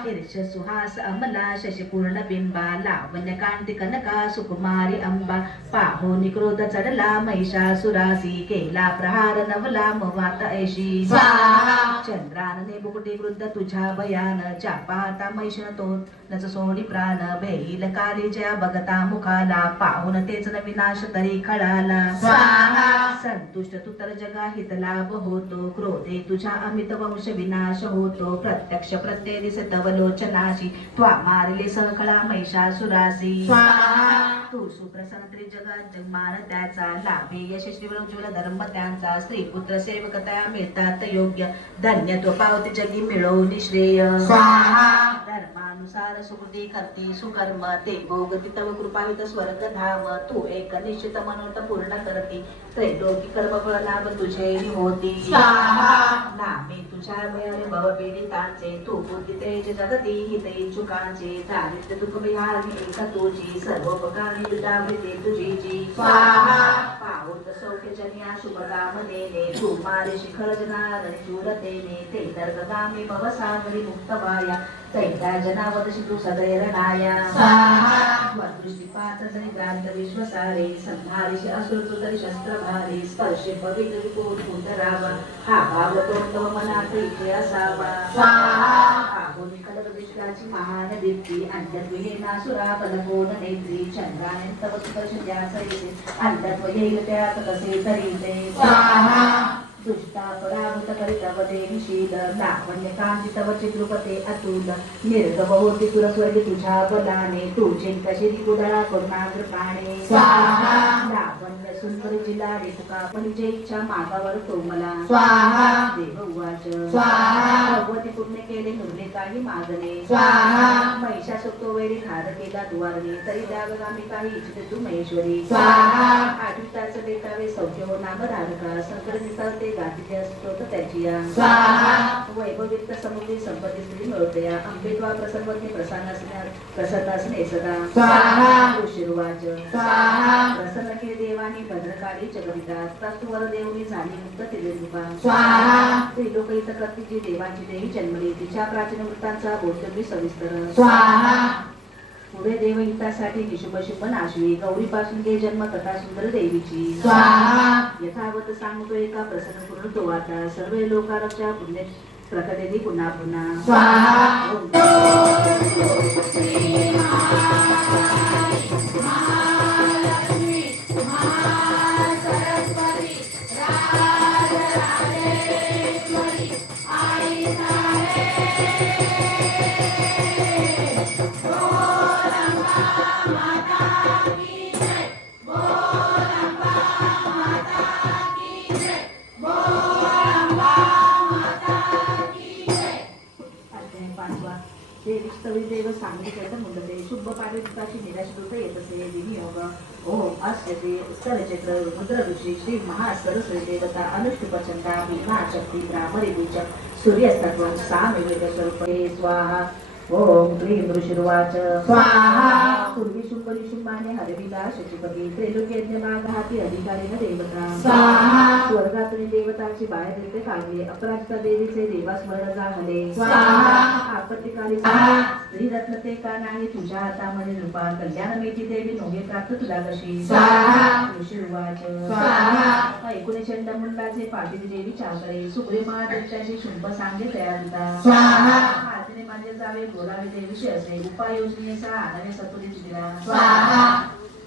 ईर्ष सुहास अमला शशी पूर्ण बिंबा लावण्य कांती कनका सुकुमारी अंबा पाहो निक्रोध चढला महिषासुरासी केला प्रहार नवला मवात ऐशी चंद्रानने बुकुटी वृद्ध तुझ्या भयान च्या पाहता महिषण तो नच सोडी प्राण भेईल काली ज्या बघता मुखाला पाहून तेच न विनाश तरी खळाला संतुष्ट तू तर जगा हित लाभ होतो क्रोधे तुझ्या अमित वंश विनाश होतो प्रत्यक्ष प्रत्यय दिसे तव लोचनाशी त्वा मारले सहखळा महिषासुरासी तू सुप्रसन्न त्रिजगात जगमान त्याचा लाभे यशस्वी उज्ज्वल धर्म त्यांचा स्त्री पुत्र सेवक तया मिळतात योग्य धन्यत्व पावते जगी मिळवली श्रेय धर्मान कर्मानुसार सुकृती करती सुकर्म ते भोगती तव कृपावित स्वर्ग धाम तू एक निश्चित मनोरथ पूर्ण करती त्रैलोकी कर्मफळ लाभ तुझे होती नामे तुझ्या भयाने भव पीडितांचे तू बुद्धी तेज जगती हिते चुकांचे दारिद्र्य दुःख विहारणी एक तुझी सर्वोपकारी विदावृते तुझी जी पाऊत सौख्य जनिया शुभकाम देणे तू मारे शिखर जनार शूरतेने ते नर्गगामी भवसागरी मुक्त वाया तैता जनावदशी तू सगळे रणाया दृष्टीपात जरी ग्रांत विश्वसारे संहारिष असुर तू तरी शस्त्र भारी स्पर्शे पवित्र विपोट रावा हा भाव तोंड मनात इथे असावा आगोनी कलर विश्वाची महान दीप्ती अंत्यत्व येणासुरा पदकोन नेत्री चंद्राने तव सुदर्शन द्याचा येते अंत्यत्व येईल त्यात कसे तरी ते दुष्टा पराभूत करितव ते निशील लावण्य कांती तव चित्रपते अतुल निर्गम होती तुला स्वर्ग तुझ्या बलाने तुझे कशी कुदळा करुणाग्र प्राणे लावण्य सुंदर जिला रेखुका पण जे इच्छा मागावर तो मला देव उवाच भगवती पूर्ण केले नुरले काही मागणे महिषा सुतो वेळी हार केला दुवारणे तरी द्यावगामी काही इच्छिते तू महेश्वरी आठविताच बेटावे सौख्य हो नाम धारका संकट निसरते गाठीचे असतो त्याची वैभवित समुद्री संपत्ती स्त्री मिळते अंबेद्वा प्रसन्नवती प्रसन्न असणे सदा ऋषिर्वाच प्रसन्न केले देवानी भद्रकाली जगविता तस्तुवर देवनी झाली मुक्त तिले कृपा त्रिलोकहित करती जी देवांची देवी जन्मली तिच्या प्राचीन वृत्तांचा बोधवी सविस्तर पुढे देवहितासाठी निशुभ शुभ नाशवी गौरी पासून घे जन्म कथा सुंदर देवीची यथावत सांगतो एका प्रसन्न पूर्ण तो आता सर्व लोकांच्या पुण्य प्रकटेली पुन्हा पुन्हा देव सांगितलं मुलते शुभ पारिताची निराश येत असे विनियोग ओम अस्यते उत्तरचक्र रुद्र ऋषी श्री महासरस्वती देवता अनुष्टुपचंदा भीमा शक्ती ब्राह्मणी बीज सूर्यस्तत्व सामवेद स्वरूप स्वाहा ओम क्लीं ऋषिर्वाच स्वाहा पूर्वी शुंभ निशुंभाने हरविला शचीपती त्रैलोक्यज्ञ मागहाती अधिकारीन देवता स्वाहा स्वर्गातून देवताची बाहेर येते काढले अपराजिता देवीचे देवास्मरण झाले स्वाहा आपत्तिकाली स्त्री रत्न ते का नाही तुझ्या हातामध्ये रूपा कल्याण मेची देवी नोहे प्राप्त तुला कशी स्वाहा ऋषिर्वाच स्वाहा ऐकुने चंडमुंडाचे पाटील देवी चाकरे सुग्रीव महादेवताची शुंभ सांगे तयार स्वाहा हातीने माझे जावे बोलावे देवीशी असे उपाययोजनेचा आणावे सतुरी दिला स्वाहा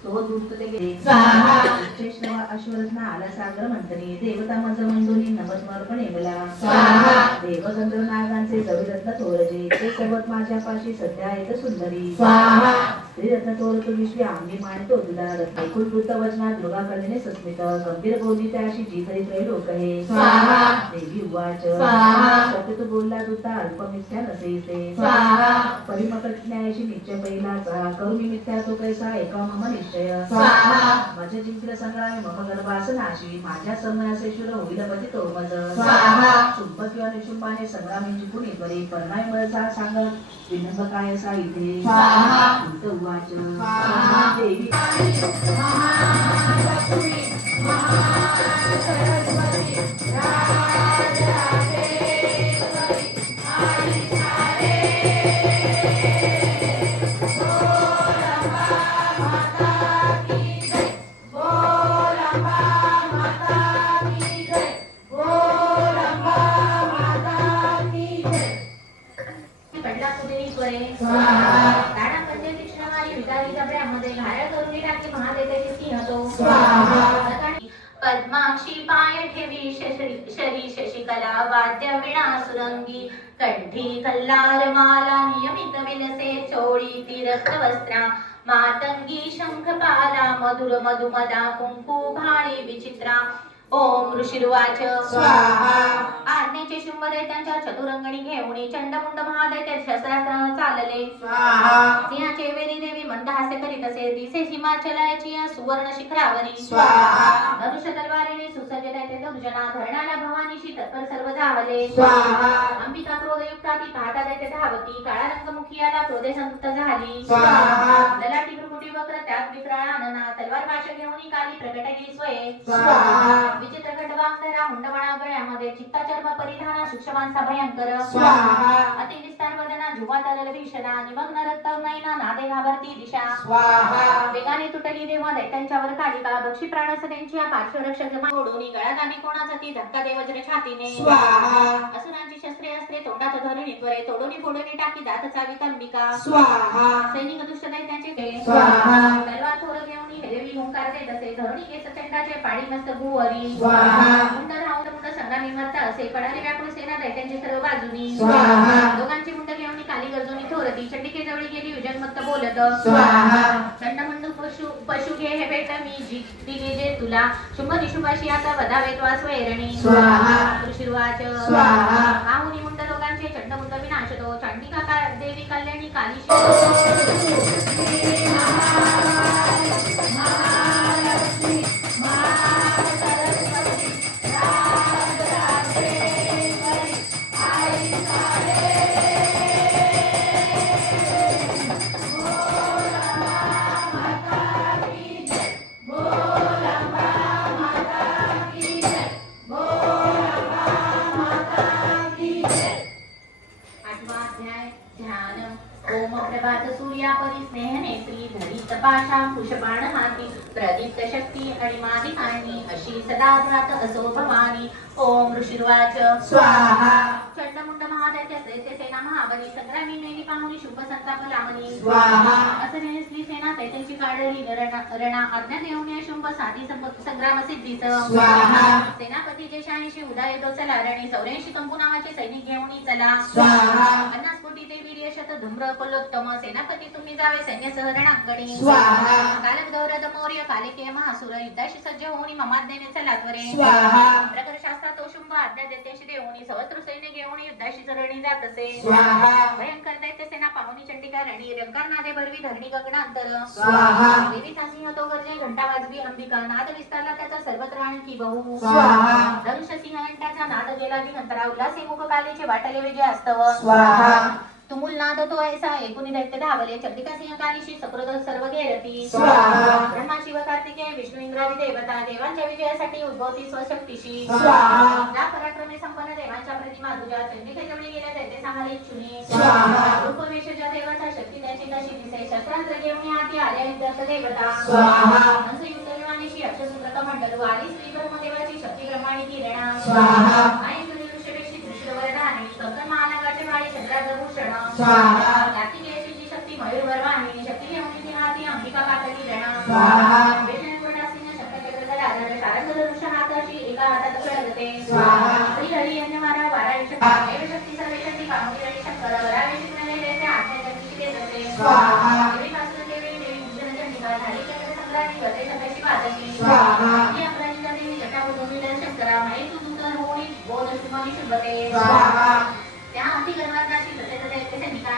तो दूत ते गेले स्वाहा वैष्णव अश्वरत्न आला सागर मंथनी देवता मज मंदोनी नमस्मर्पण मला स्वाहा देव गंधर्व नागांचे जविरत्न तोरजे ते सर्वत माझ्या पाशी सध्या आहेत सुंदरी स्वाहा श्रीरत्न तोर तू विश्वी आंगी मानतो तुला रत्न कुलकृत वचना दुर्गा कलेने सस्मित गंभीर बोलली त्याशी जी तरी त्रैलोक हे स्वाहा देवी उवाच स्वाहा सत्य तू बोलला दूता अल्प मिथ्या नसेसे स्वाहा परिमक न्यायाशी नित्य पहिलाचा करुणी मिथ्या तो कैसा एका मम निश्चय स्वाहा माझ्या जिंकल्या संग्रामी मम गर्भास नाशी माझ्या समयासेश्वर होईल पती तो मज स्वाहा शुंभ किंवा निशुंभाने संग्रामी जिंकून बरे परमाय मळचा सांगत विनंब काय असा इथे स्वाहा उवाच स्वाहा देवी महालक्ष्मी महासरस्वती पद्माक्षी पाय ठेवी शरी शशिकला वाद्य विणा सुरंगी कंठी कल्लार माला नियमित विलसे चोळी तीरथ वस्त्रा मातंगी शंखपाला मधुर मधुमदा कुंकू भाळी विचित्रा ओम ऋषिर्वाच स्वाहा आज्ञेचे शुंभ दैत्यांच्या चतुरंगणी घेऊन चंडमुंड महादैत्य शस्त्रास्त्रानं चालले. स्वाहा सिंहाचे वेरी देवी मंदहास्य करीत असे दिसे हिमाचलाची या सुवर्ण शिखरावरी. स्वाहा धनुष्य तलवारीने सुसज्ज दैत्य दुर्जना धरणाऱ्या भवानीशी तत्पर सर्व धावले. स्वाहा अंबिका क्रोधयुक्ता ती पाहता दैत्य धावती काळा रंगमुखी याला क्रोधे संतप्त झाली. स्वाहा ललाटी भ्रुकुटी वक्र त्यात विक्राळ आनना तलवार भाष घेऊन काली प्रकटली स्वये. स्वाहा विचित्र खड्डवांधरा हुंडवणा गळ्यामध्ये चित्ताचर्म परिधाना सूक्ष्मांचा भयंकर. स्वाहा अति विस्तार वदना जुवा तरल भीषणा निमग्न रक्त नैना नादे घाबरती दिशा. स्वाहा वेगाने तुटली देवा दैत्यांच्यावर कालिका बक्षी प्राणसदेंची पार्श्वरक्षक ओढून गळ्यात आणि कोणाचा ती धक्का दे वज्र छातीने. स्वाहा असुरांची शस्त्रे अस्त्रे तोंडात धरून त्वरे तोडून फोडून टाकी दात चावित अंबिका. स्वाहा सैनिक दुष्ट दैत्यांचे ते स्वाहा तलवार थोर घेऊन हेरवी हुंकार देत असे धरुणी केस चंडाचे पाडी मस्त भुवरी. स्वाहा मुंड राहून मुंड संग्रामी मरता असे पडाले व्याकुळ सेना दैत्यांची सर्व बाजूनी. स्वाहा दोघांची मुंड घेऊन काली गर्जूनी थोरती चंडिके जवळी गेली उजन्मत्त बोलत. स्वाहा चंडमुंड पशु घे हे भेट मी दिले जे तुला शुंभ निशुभाशी आता वधावे त्वा स्वैरणी. स्वाहा ऋषिर्वाच स्वाहा आहुनी मुंड लोकांचे चंडमुंड विनाशतो चंडिका देवी कल्याणी काली. आठवा अध्याय ध्यान. ओम प्रभात सूर्या परिस्नेह नेत्री धरित पाशा पुष्पाण हाती प्रदीप्त शक्ती आणि मादिकांनी अशी सदा ध्यात असो भवानी. ओम ऋषिर्वाच स्वाहा चंडमुंड महादैत्य दैत्य सेना महाबली संग्रामी मेली पाहुनी शुभ संताप लावणी. स्वाहा असं नेसली सेना दैत्यांची काढली रणा आज्ञा देऊन शुंभ साधी संग्राम सिद्धीच. स्वाहा सेनापती जे 86 उदाय चला रणी 84 कंपू नावाचे सैनिक घेऊन चला. स्वाहा 50 कोटी ते वीर्य शत धूम्र कुलोत्तम सेनापती तुम्ही जावे सैन्य सह रणांगणी. स्वाहा कालक गौरद मौर्य कालिके महासुर युद्धाशी सज्ज होऊन ममाज्ञेने चला त्वरे. स्वाहा प्रकर शास्त्रा तो शुंभ आज्ञा देत्याशी देऊन सहस्त्र सैन्य घेऊन युद्धाशी रणी जात असे. स्वाहा भयंकर दैत्य सेना पाहुनी चंडिका रणी रंकार नादे भरवी धरणी गगनांतर. स्वाहा देवीचा सिंह तो गर्जे घंटा वाजवी अंबिका नाद विस्तारला त्याचा सर्वत्र आणखी बहु. स्वाहा धनुष्य सिंह घंटाचा नाद गेला विहंतरा उल्हासे मुख कालीचे वाटले विजय अस्तव. स्वाहा तुमुल नाद तो ऐसा एकूणी दैत्य धावले चंडिका सिंह कालीशी सकृत सर्व घेरती. स्वाहा ब्रह्मा शिव कार्तिकेय विष्णू इंद्रादी देवता देवांच्या विजयासाठी उद्भवती स्वशक्तीशी. स्वाहा ज्या पराक्रमे संपन्न देवांच्या प्रतिमा तुझ्या चंडिकेजवळी गेल्या दैत्य सांगाले इच्छुनी. स्वाहा रूपवेश ज्या देवाच्या शक्ती त्याची तशी दिसे शस्त्रांत्र घेऊन हाती आल्या विद्यार्थ देवता. स्वाहा हंसयुक्त विमानीशी अक्षसुंदर मंडल वाली श्री ब्रह्मदेवाची शक्ती ब्रह्माणी किरणा. स्वाहा आणि ऋषभेशी कृष्णवरदानी कंकण महानगाचे वाळी चंद्राभूषण. स्वाहा कार्तिकेयची जी शक्ती मयूरवर्वाणी शक्ती घेऊन ती हाती अंबिका कातली रण. स्वाहा वेषणपुरदासीन शक्तचक्र गदाधर शारंग धनुष हाताशी एका हातात कळगते. स्वाहा श्रीहरी यज्ञमारा वारावेश शक्ती सर्वेशक्ती कामुनी आणि शंकर वरावेश कुणाले देते आज्ञाचक्तीची देत असे. स्वाहा देवी भास्कर देवी देवी भूषण चंडिका झाली चंद्र संग्रामी वदे शताशी वादनी. स्वाहा ही अमराजिका देवी जटाभूमी शंकरा महे तू नूतन होणी बोध शुभानी शुभते. स्वाहा त्या अति गर्भाची तसे सैनिका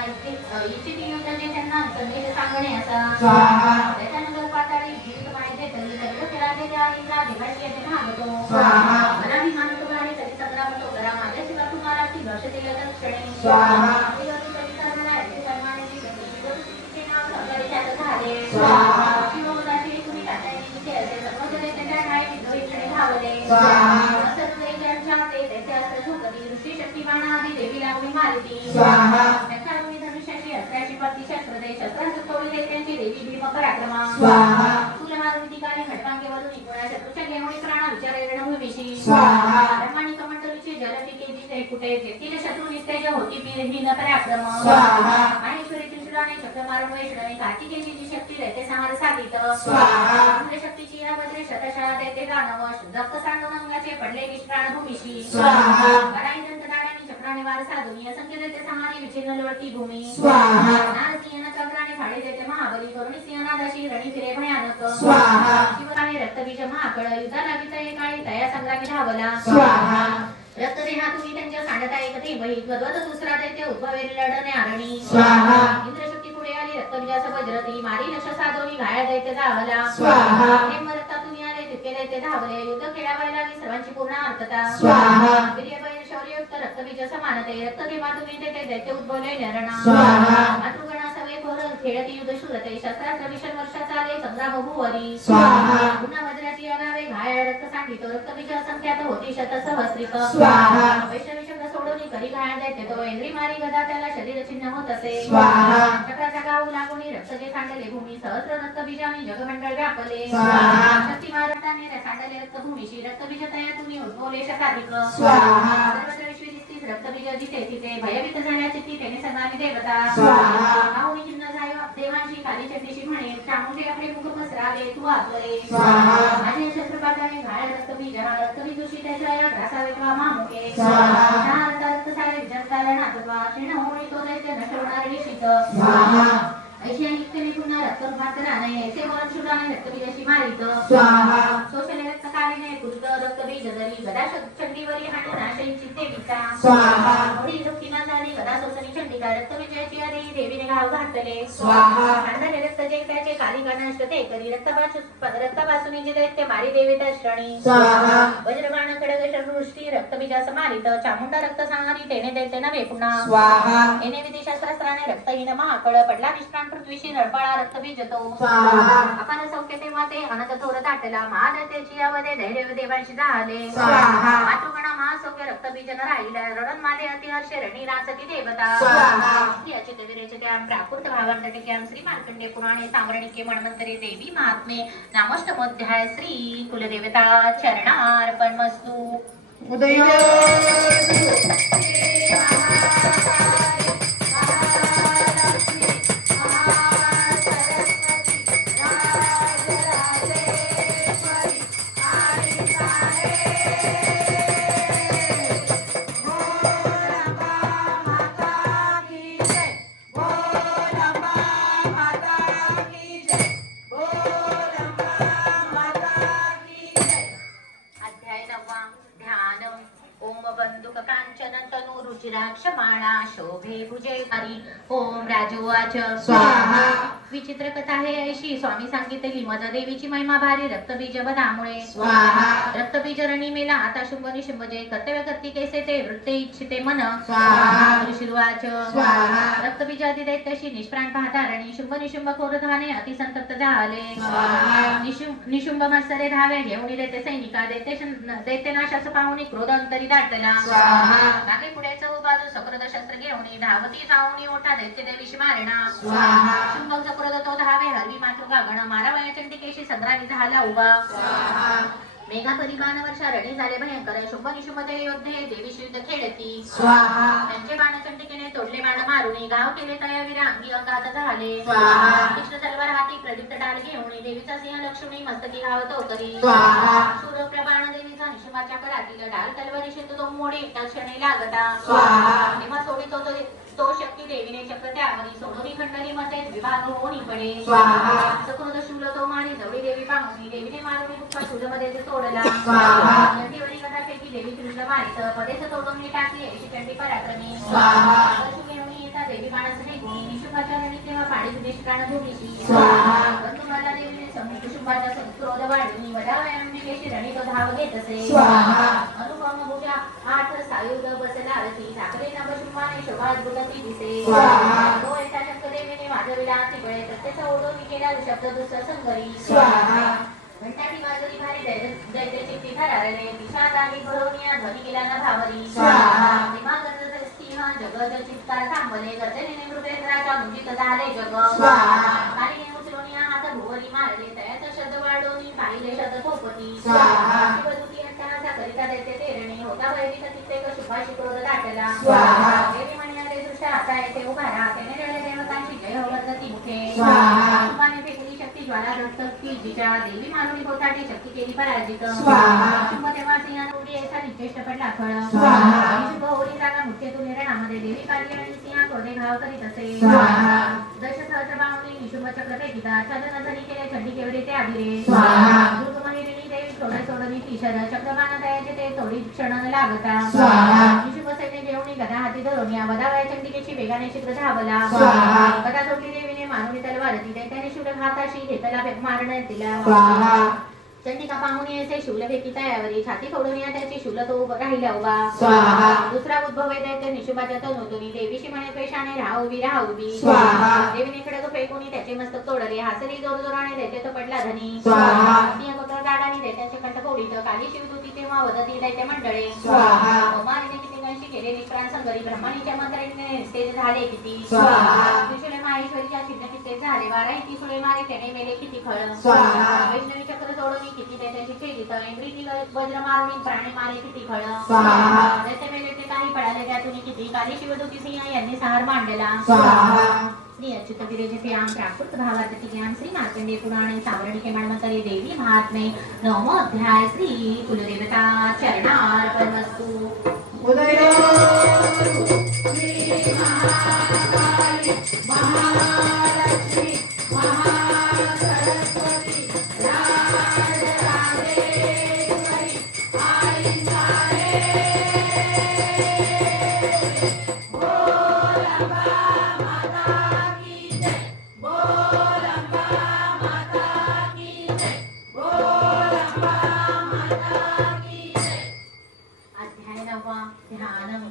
इच्छित योजने त्यांना संदेश सांगणे असा. स्वाहा त्याच्यानंतर पाताळी गीत माहिती तरी सर्व खेळाचे त्या इंद्रा देवाची येथे भागतो. स्वाहा मला विमान तो गाडी तरी संग्राम तो करा माझ्या शिवा तुम्हाला ती भाष दिल्या तर क्षणी. स्वाहा देवाची कविता मला ऐकते सन्मानाची गती नाव सगळे त्यात झाले. स्वाहा शिवदाची तुम्ही टाकायची तिथे असे सर्व जणे त्यांच्या ठाई विद्रोहीकडे धावले. स्वाहा सर्व त्यांच्या ते त्याचे अस्त्र झोकली ऋषी शक्तिवान आदी देवी लागली मारती. स्वाहा त्याच्या अग्नी धनुष्याची अस्त्राची पती शस्त्र दे शस्त्रांची तोडले त्यांची देवी भीम पराक्रमा. स्वाहा तुला मारुती काली खडकांगे वरून निपुणा शत्रूच्या घेऊन प्राण विचारे रणभूमीशी. स्वाहा ब्रह्माणी कमंडलूची जलपिके जिथे कुठे जेथील शत्रू निस्तेज होती भीम पराक्रम. स्वाहा आणि ईश्वरी त्रिशूळाने चक्र मारून वैष्णवी कार्तिकेची जी शक्ती दैत्य संहार साधित. स्वाहा शक्तीची या वज्रे शतशः दैत्य दानव रक्त सांडून अंगाचे पडले विश्राण भूमीशी. स्वाहा गडाई दंतदाडाने चक्राने वार साधून असंख्य दैत्य संहारी विचिन्न लोळती भूमी. स्वाहा नारसिंहन चक्राने फाडे देते महाबली करुणी सिंहनादाशी रणी फिरे भयानक स्वाहा. शिवराने रक्तबीज महाकळ युद्धा लागिता एकाळी तया संग्रामी धावला स्वाहा. रक्तदेहा तुम्ही त्यांच्या सांडता एकते बहित गदवत दुसरा दैत्य उद्भवेल लढणे आरणी स्वाहा. इंद्रशक्ती पुढे आली रक्तबीजास वज्रती मारी लक्ष साधोनी घाया दैत्य धावला स्वाहा. हे मरता तुम्ही आले तितके दैत्य धावले युद्ध खेळावायला लागली सर्वांची पूर्ण अर्थता स्वाहा. वीर्यबळ शौर्ययुक्त रक्तबीज समानते रक्तदेहा तुम्ही तेथे दैत्य उद्भवले नरणा स्वाहा. मातृगणा सवे खोर खेळती युद्ध शूरते शस्त्रास्त्र विषण वर्षाचा आले संग्राम भुवरी स्वाहा. पुन्हा वज्राची अगावे घाया रक्त सांडितो रक्तबीज संख्यात होती शतसहस्रिक स्वाहा. वैष्णवी शब्द सोडून करी घाया देते तो इंद्री मारी गदा त्याला शरीर चिन्ह होत असे स्वाहा. चक्राचा गाव लागून रक्त जे सांडले भूमी सहस्र रक्तबीजाने जगमंडळ व्यापले स्वाहा. शक्ती महाराजाने सांडले रक्तभूमीशी रक्तबीज तयातून उद्भवले शताधिक स्वाहा. सर्वत्र विश्वी दिसतीस रक्तबीज जिथे तिथे भयभीत झाल्या चित्ती त्याने संग्रामी देवता स्वाहा. गाऊनी चिन्ह जायो देवांशी खाली चंडीशी म्हणे चामुंडे आपले मुख पसरावे तू आत्वरे स्वाहा. माझे शस्त्रपाठाने घाया रक्तबीज हा रक्तबीजोशी त्याच्या या ग्रासावे किंवा मामुके स्वाहा. रक्त सारे विजंताला नातवा क्षीण होळी तो दैत्य नष्ट होणार विशित स्वाहा. ऐशी युक्तीने पुन्हा रक्तरूपात राहणे ऐसे वरण शूराने रक्तबीजाशी मारित स्वाहा. शोषणे रक्तकालीने कुरुत रक्तबीज जरी गदा चंडीवरी हाणी नाशईची देवीचा स्वाहा. होळी दुःखी न झाली गदा शोषणी चंडिका रक्तबीजाची आधी देवीने घाव घातले स्वाहा. अंधारे रक्त जे त्याचे कालिका नष्ट ते करी रक्तापासून जे दैत्य मारी देवी त्या श्रणी स्वाहा. वज्रबाण खडग शत्रुष्टी रक्तबीजास मारित चामुंडा रक्त सांगारी तेने दैत्य नव्हे पुन्हा स्वाहा. येणे विधिशास्त्राने रक्तहीन महाकळ पडला निष्प्राण पृथ्वीशी नळपाळा रक्तबीज तो स्वाहा. आपण सौख्य तेव्हा ते अनंत थोर दाटला महादैत्याची यावदे धैर्य देवांशी झाले स्वाहा. मातृगणा महासौख्य रक्तबीज न राहिला रडन माले अतिहर्ष रणी राचती देवता स्वाहा. याची देवीरेचे त्या प्राकृत भावांतटिक्याम श्री मार्कंडे पुराणे सामरणिके मन्वंतरे देवी महात्मे नामोष्टमोध्याय श्री कुलदेवता चरणार्पणमस्तु उदय अध्याय 9 ध्यान ओम बंदुक कांचन तनु रुचिराक्ष माळा शोभे भुजयकारी ओम राजोवाच स्वाहा. विचित्र कथा हे ऐशी स्वामी सांगितली मद देवीची महिमा भारी रक्तबीज बदामुळे स्वाहा. रक्तबीज रणी मेला आता शुंभ निशुंभ जे कर्तव्य करती कैसे ते वृत्ते इच्छिते मन स्वाहा. ऋषिर्वाच स्वाहा. रक्तबीज आधी दैत्याशी निष्प्राण पाहता रणी शुंभ निशुंभ क्रोधाने अतिसंतप्त झाले स्वाहा. निशुंभ मत्सरे धावे घेऊन देते सैनिका दैत्यनाशास पाहुणी क्रोध अंतरी दाटला स्वाहा. मागे पुढे चहू बाजू सकृत शस्त्र घेऊन धावती जाऊनी ओठा दैत्य देवीशी मारणा स्वाहा. शुंभ सकृत तो धावे हरवी मातृका गण मारावया चंडिकेशी संग्रामी झाला उभा स्वाहा. मेघा परिबाण वर्षा रणी झाले भयंकर शुंभ निशुंभ ते योद्धे देवीशी युद्ध खेळती स्वाहा. त्यांचे बाण चंडिकेने तोडले बाण मारुनी गाव केले तया वीर अंगी अंगात झाले स्वाहा. कृष्ण तलवार हाती प्रदीप्त डाल घेऊन देवीचा सिंह लक्ष्मी मस्तकी घाव तो करी स्वाहा. सूर्यप्रभाण देवीचा निशुंभाच्या कडातील डाल तलवारीशी तो मोडे क्षणी लागता स्वाहा. तेव्हा सोडितो तो शक्ती देवीने चक्र त्यावरी सोडोनी खंडरी मते विभाग होणी पडे स्वाहा. सकृत शूल तो मारी जवळी देवी पाहुणी देवीने मारुनी दुःख शूलमध्ये ते तोडला स्वाहा. नदीवरी गदापैकी देवी कृष्ण मारित पदेच तोडून मी टाकली ऐशी चंडी पराक्रमी स्वाहा. वर्षी घेऊन येता देवी माणस निघून निशुंभाच्या रणी तेव्हा पाणी निष्काण भूमीशी स्वाहा. बंधुमाला देवीने निशुंभाच्या क्रोध वाढून वडावया अंबिकेशी रणी तो धाव घेत असे स्वाहा. अनुपम भुजा 8 सायुध बसला आरती ठाकरे नभशुंभाने शोभा अद्भुतती दिसे स्वाहा. तो एका शंकरदेवीने वाजविला अतिबळे प्रत्यक्ष ओढून केला शब्द दुसरा संगरी स्वाहा. घंटाटी वाजवली भारी दैत्याची पिठाराळले दिशा दाही भरवून ध्वनी केला न भावरी स्वाहा. दिमाग सिंह जगत चित्कार थांबले गर्जनेने मृगेंद्राच्या मुंजीत झाले जग स्वाहा. कालीने उचलून हात भुवरी मारले तयाचा शब्द वाढवून पाहिले शब्द थोपती स्वाहा. शिवदूती अट्टहासा करिता दैत्य तेरणे होता भयभीत कित्येक शुभाशी क्रोध दाटला स्वाहा. देवी म्हणणारे दृष्ट आता येथे उभा राहा त्याने रडले देवतांची जय हो वर्धती मुखे स्वाहा. शुभाने फेकली शक्ती ज्वाला धगधगती जिच्या देवी मानवी पोथाटी शक्ती केली पराजित स्वाहा. शुभ तेव्हा सिंहाने उडी यायचा निश्चेष्ट पडला खळ स्वाहा. शुभ होळी जागा मुख्यतून निर्णामध्ये देवी कार्य आणि सिंहा क्रोधे घाव करीत असे स्वाहा. दश सहस्र बाहुनी निशुंभ चक्र फेकिता छदन धनी केले छंडी केवढे ते आदिरे स्वाहा. दुर्गमहिरिणी देवी थोडे सोडणी टीशर चक्रबाण दयाचे ते थोडी क्षण लागता स्वाहा. निशुंभ सैन्य घेऊन गदा हाती धरून या वदावया चंडिकेची वेगाने शीघ्र धावला स्वाहा. गदा जोडली देवीने मानवी तलवार ती त्याने शूल हाताशी घेतला मारण्यात दिला स्वाहा. चंडिका पाहून यायचे शूल फेकी तयावरी छाती फोडून या त्याची शूल तो राहिला उभा स्वाहा. दुसरा उद्भव दैत्य निशुभाच्या तनोतून देवीशी म्हणे पेशाने राहा उभी स्वाहा. देवीने खडक फेकून त्याचे मस्तक तोडले हासरी जोर जोराने त्याचे तो पडला धनी स्वाहा. सिंहपुत्र गाडाने दैत्याचे कंठ फोडीत काली शिवदूती तेव्हा वदती दैत्य मंडळे स्वाहा. अमारीने किती गणशी केले निष्प्राण संगरी ब्रह्मणीच्या मंत्रणीने निस्तेज झाले किती स्वाहा. त्रिशूले माहेश्वरीच्या छिन्न किती झाले 12 ती सुळे मारे त्याने मेले किती खळ स्वाहा. वैष्णवी चक्र सोडून किती त्याच्याशी छेदित इंद्रिनी वज्र मारून प्राणी मारे किती खळ स्वाहा. त्याचे मेले ते काही पडाले त्यातून किती काली शिवदूती सिंह यांनी सहार मांडला स्वाहा. श्री अच्युत विरेजप्यां प्राकृत भावार्थिज्ञान श्री मार्कंडेय पुराणे सावर्णिके मन्वन्तरे देवी महात्म्ये नवमो अध्याय श्री कुलदेवता चरणार्पणमस्तु उदयो अध्याय 9 ध्यानम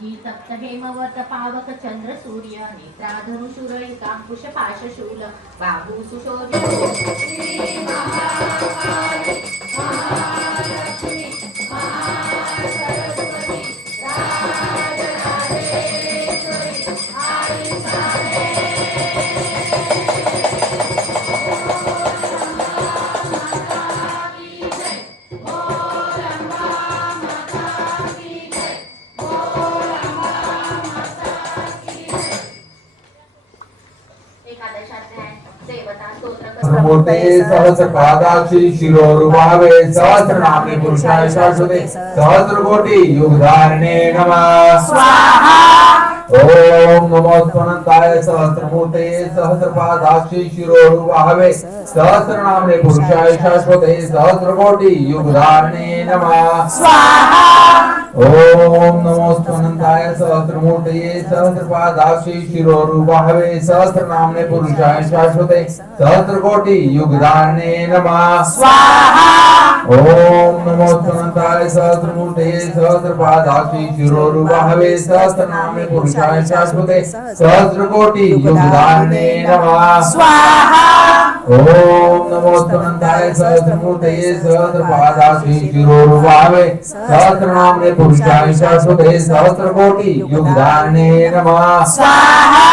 जी तप्त हेमवत पावक चंद्र सूर्य नेत्रा धनुषुरयिका अंकुश पाश शूल बाहू सुशोभित श्री महाकाली महालक्ष्मी महासरस्वती राजराजेश्वरी आई सारे मूर्ते सहस्रपादाक्षी शिरोरुभावे सहस्रनामे पुरुषाय शाश्वते सहस्रकोटि युगधारिणे नमः स्वाहा. ओम नमो स्वनंताय सहस्रमूर्ते सहस्रपादाक्षी शिरोरुभावे सहस्रनामे पुरुषाय शाश्वते सहस्रकोटि युगधारिणे नमः स्वाहा. ओम नमो स्वनंताय सहस्रमूर्तये सहस्रपादाक्षी शिरोरुभावे सहस्रनाम्ने पुरुषाय शाश्वते सहस्रकोटि युगधारिणे नमः स्वाहा. ओम नमो स्वनंताय सहस्रमूर्तये सहस्रपादाक्षी शिरोरुभावे सहस्रनाम्ने पुरुषाय शाश्वते सहस्रकोटि युगधारिणे नमः स्वाहा. ओम नमो स्वनंताय सहस्रमूर्तये सहस्रपादाक्षी शिरोरुभावे सहस्रनाम्ने पुरुषाय शाश्वते सहस्रकोटि युगधारिणे नमः स्वाहा.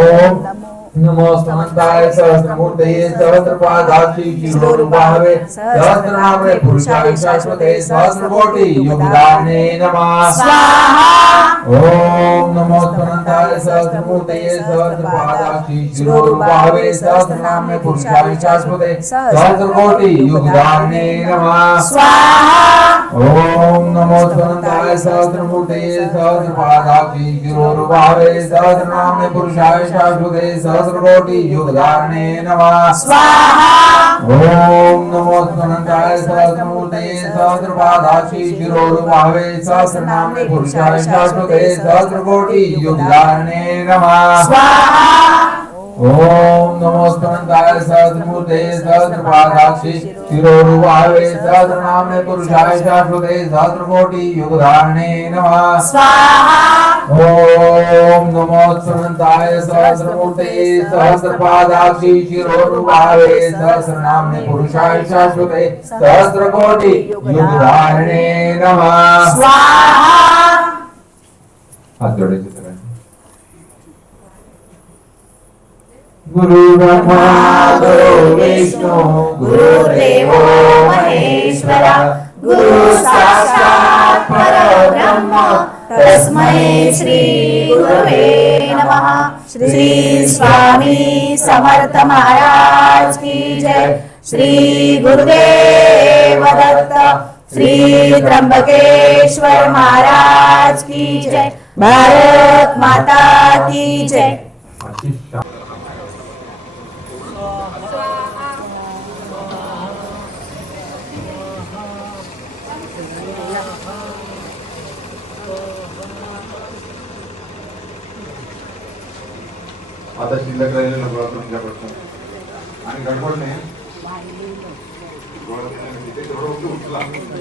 ओम नमो स्वनंताय सहस्रमूर्तये सहस्रपादाक्षी शिरोरुभावे सहस्रनाम्ने पुरुषाय शाश्वते सहस्रकोटि युगधारिणे नमः स्वाहा. ओम नमो स्वनंताय सहस्रमूर्तये सहस्रपादाक्षी शिरोरुभावे सहस्रनाम्ने पुरुषाय शाश्वते सहस्रकोटि युगधारिणे नमः स्वाहा. ओम नमो स्वनंताय सहस्रमूर्तये सहस्रपादाक्षी शिरोरुभावे सहस्रनाम्ने पुरुषाय शाश्वते सहस्रकोटि युगधारिणे नमः स्वाहा. ओम नमो स्वनंताय सहस्रमूर्तये सहस्रपादाक्षी शिरोरुभावे सहस्रनाम्ने पुरुषाय शाश्वते सहस्रकोटि युगधारिणे नमः स्वाहा. ओम नमो स्वनंताय सहस्रमूर्तये सहस्रपादाक्षी शिरोरुभावे सहस्रनाम्ने पुरुषाय शाश्वते सहस्रकोटि युगधारिणे नमः स्वाहा. ओम नमो स्वनंताय सहस्रमूर्तये सहस्रपादाक्षी शिरोरुभावे सहस्रनाम्ने पुरुषाय शाश्वते सहस्रकोटि युगधारिणे नमः स्वाहा. हात जोडायचे सगळ्यांनी. गुरु ब्रह्मा गुरु विष्णु गुरुदेवो महेश्वरा गुरु साक्षात् परब्रह्म तस्मै श्री गुरुवे नमः. श्री स्वामी समर्थ महाराज की श्री गुरुदेव दत्त श्री त्र्यंबकेश्वर महाराज की जय भारत माता की जय अशी शा- आता शिल्लक राहिलेलं गोळा करून घ्या पटकन आणि गडबड नाही गोळा केल्याने तिथे थोडं उचला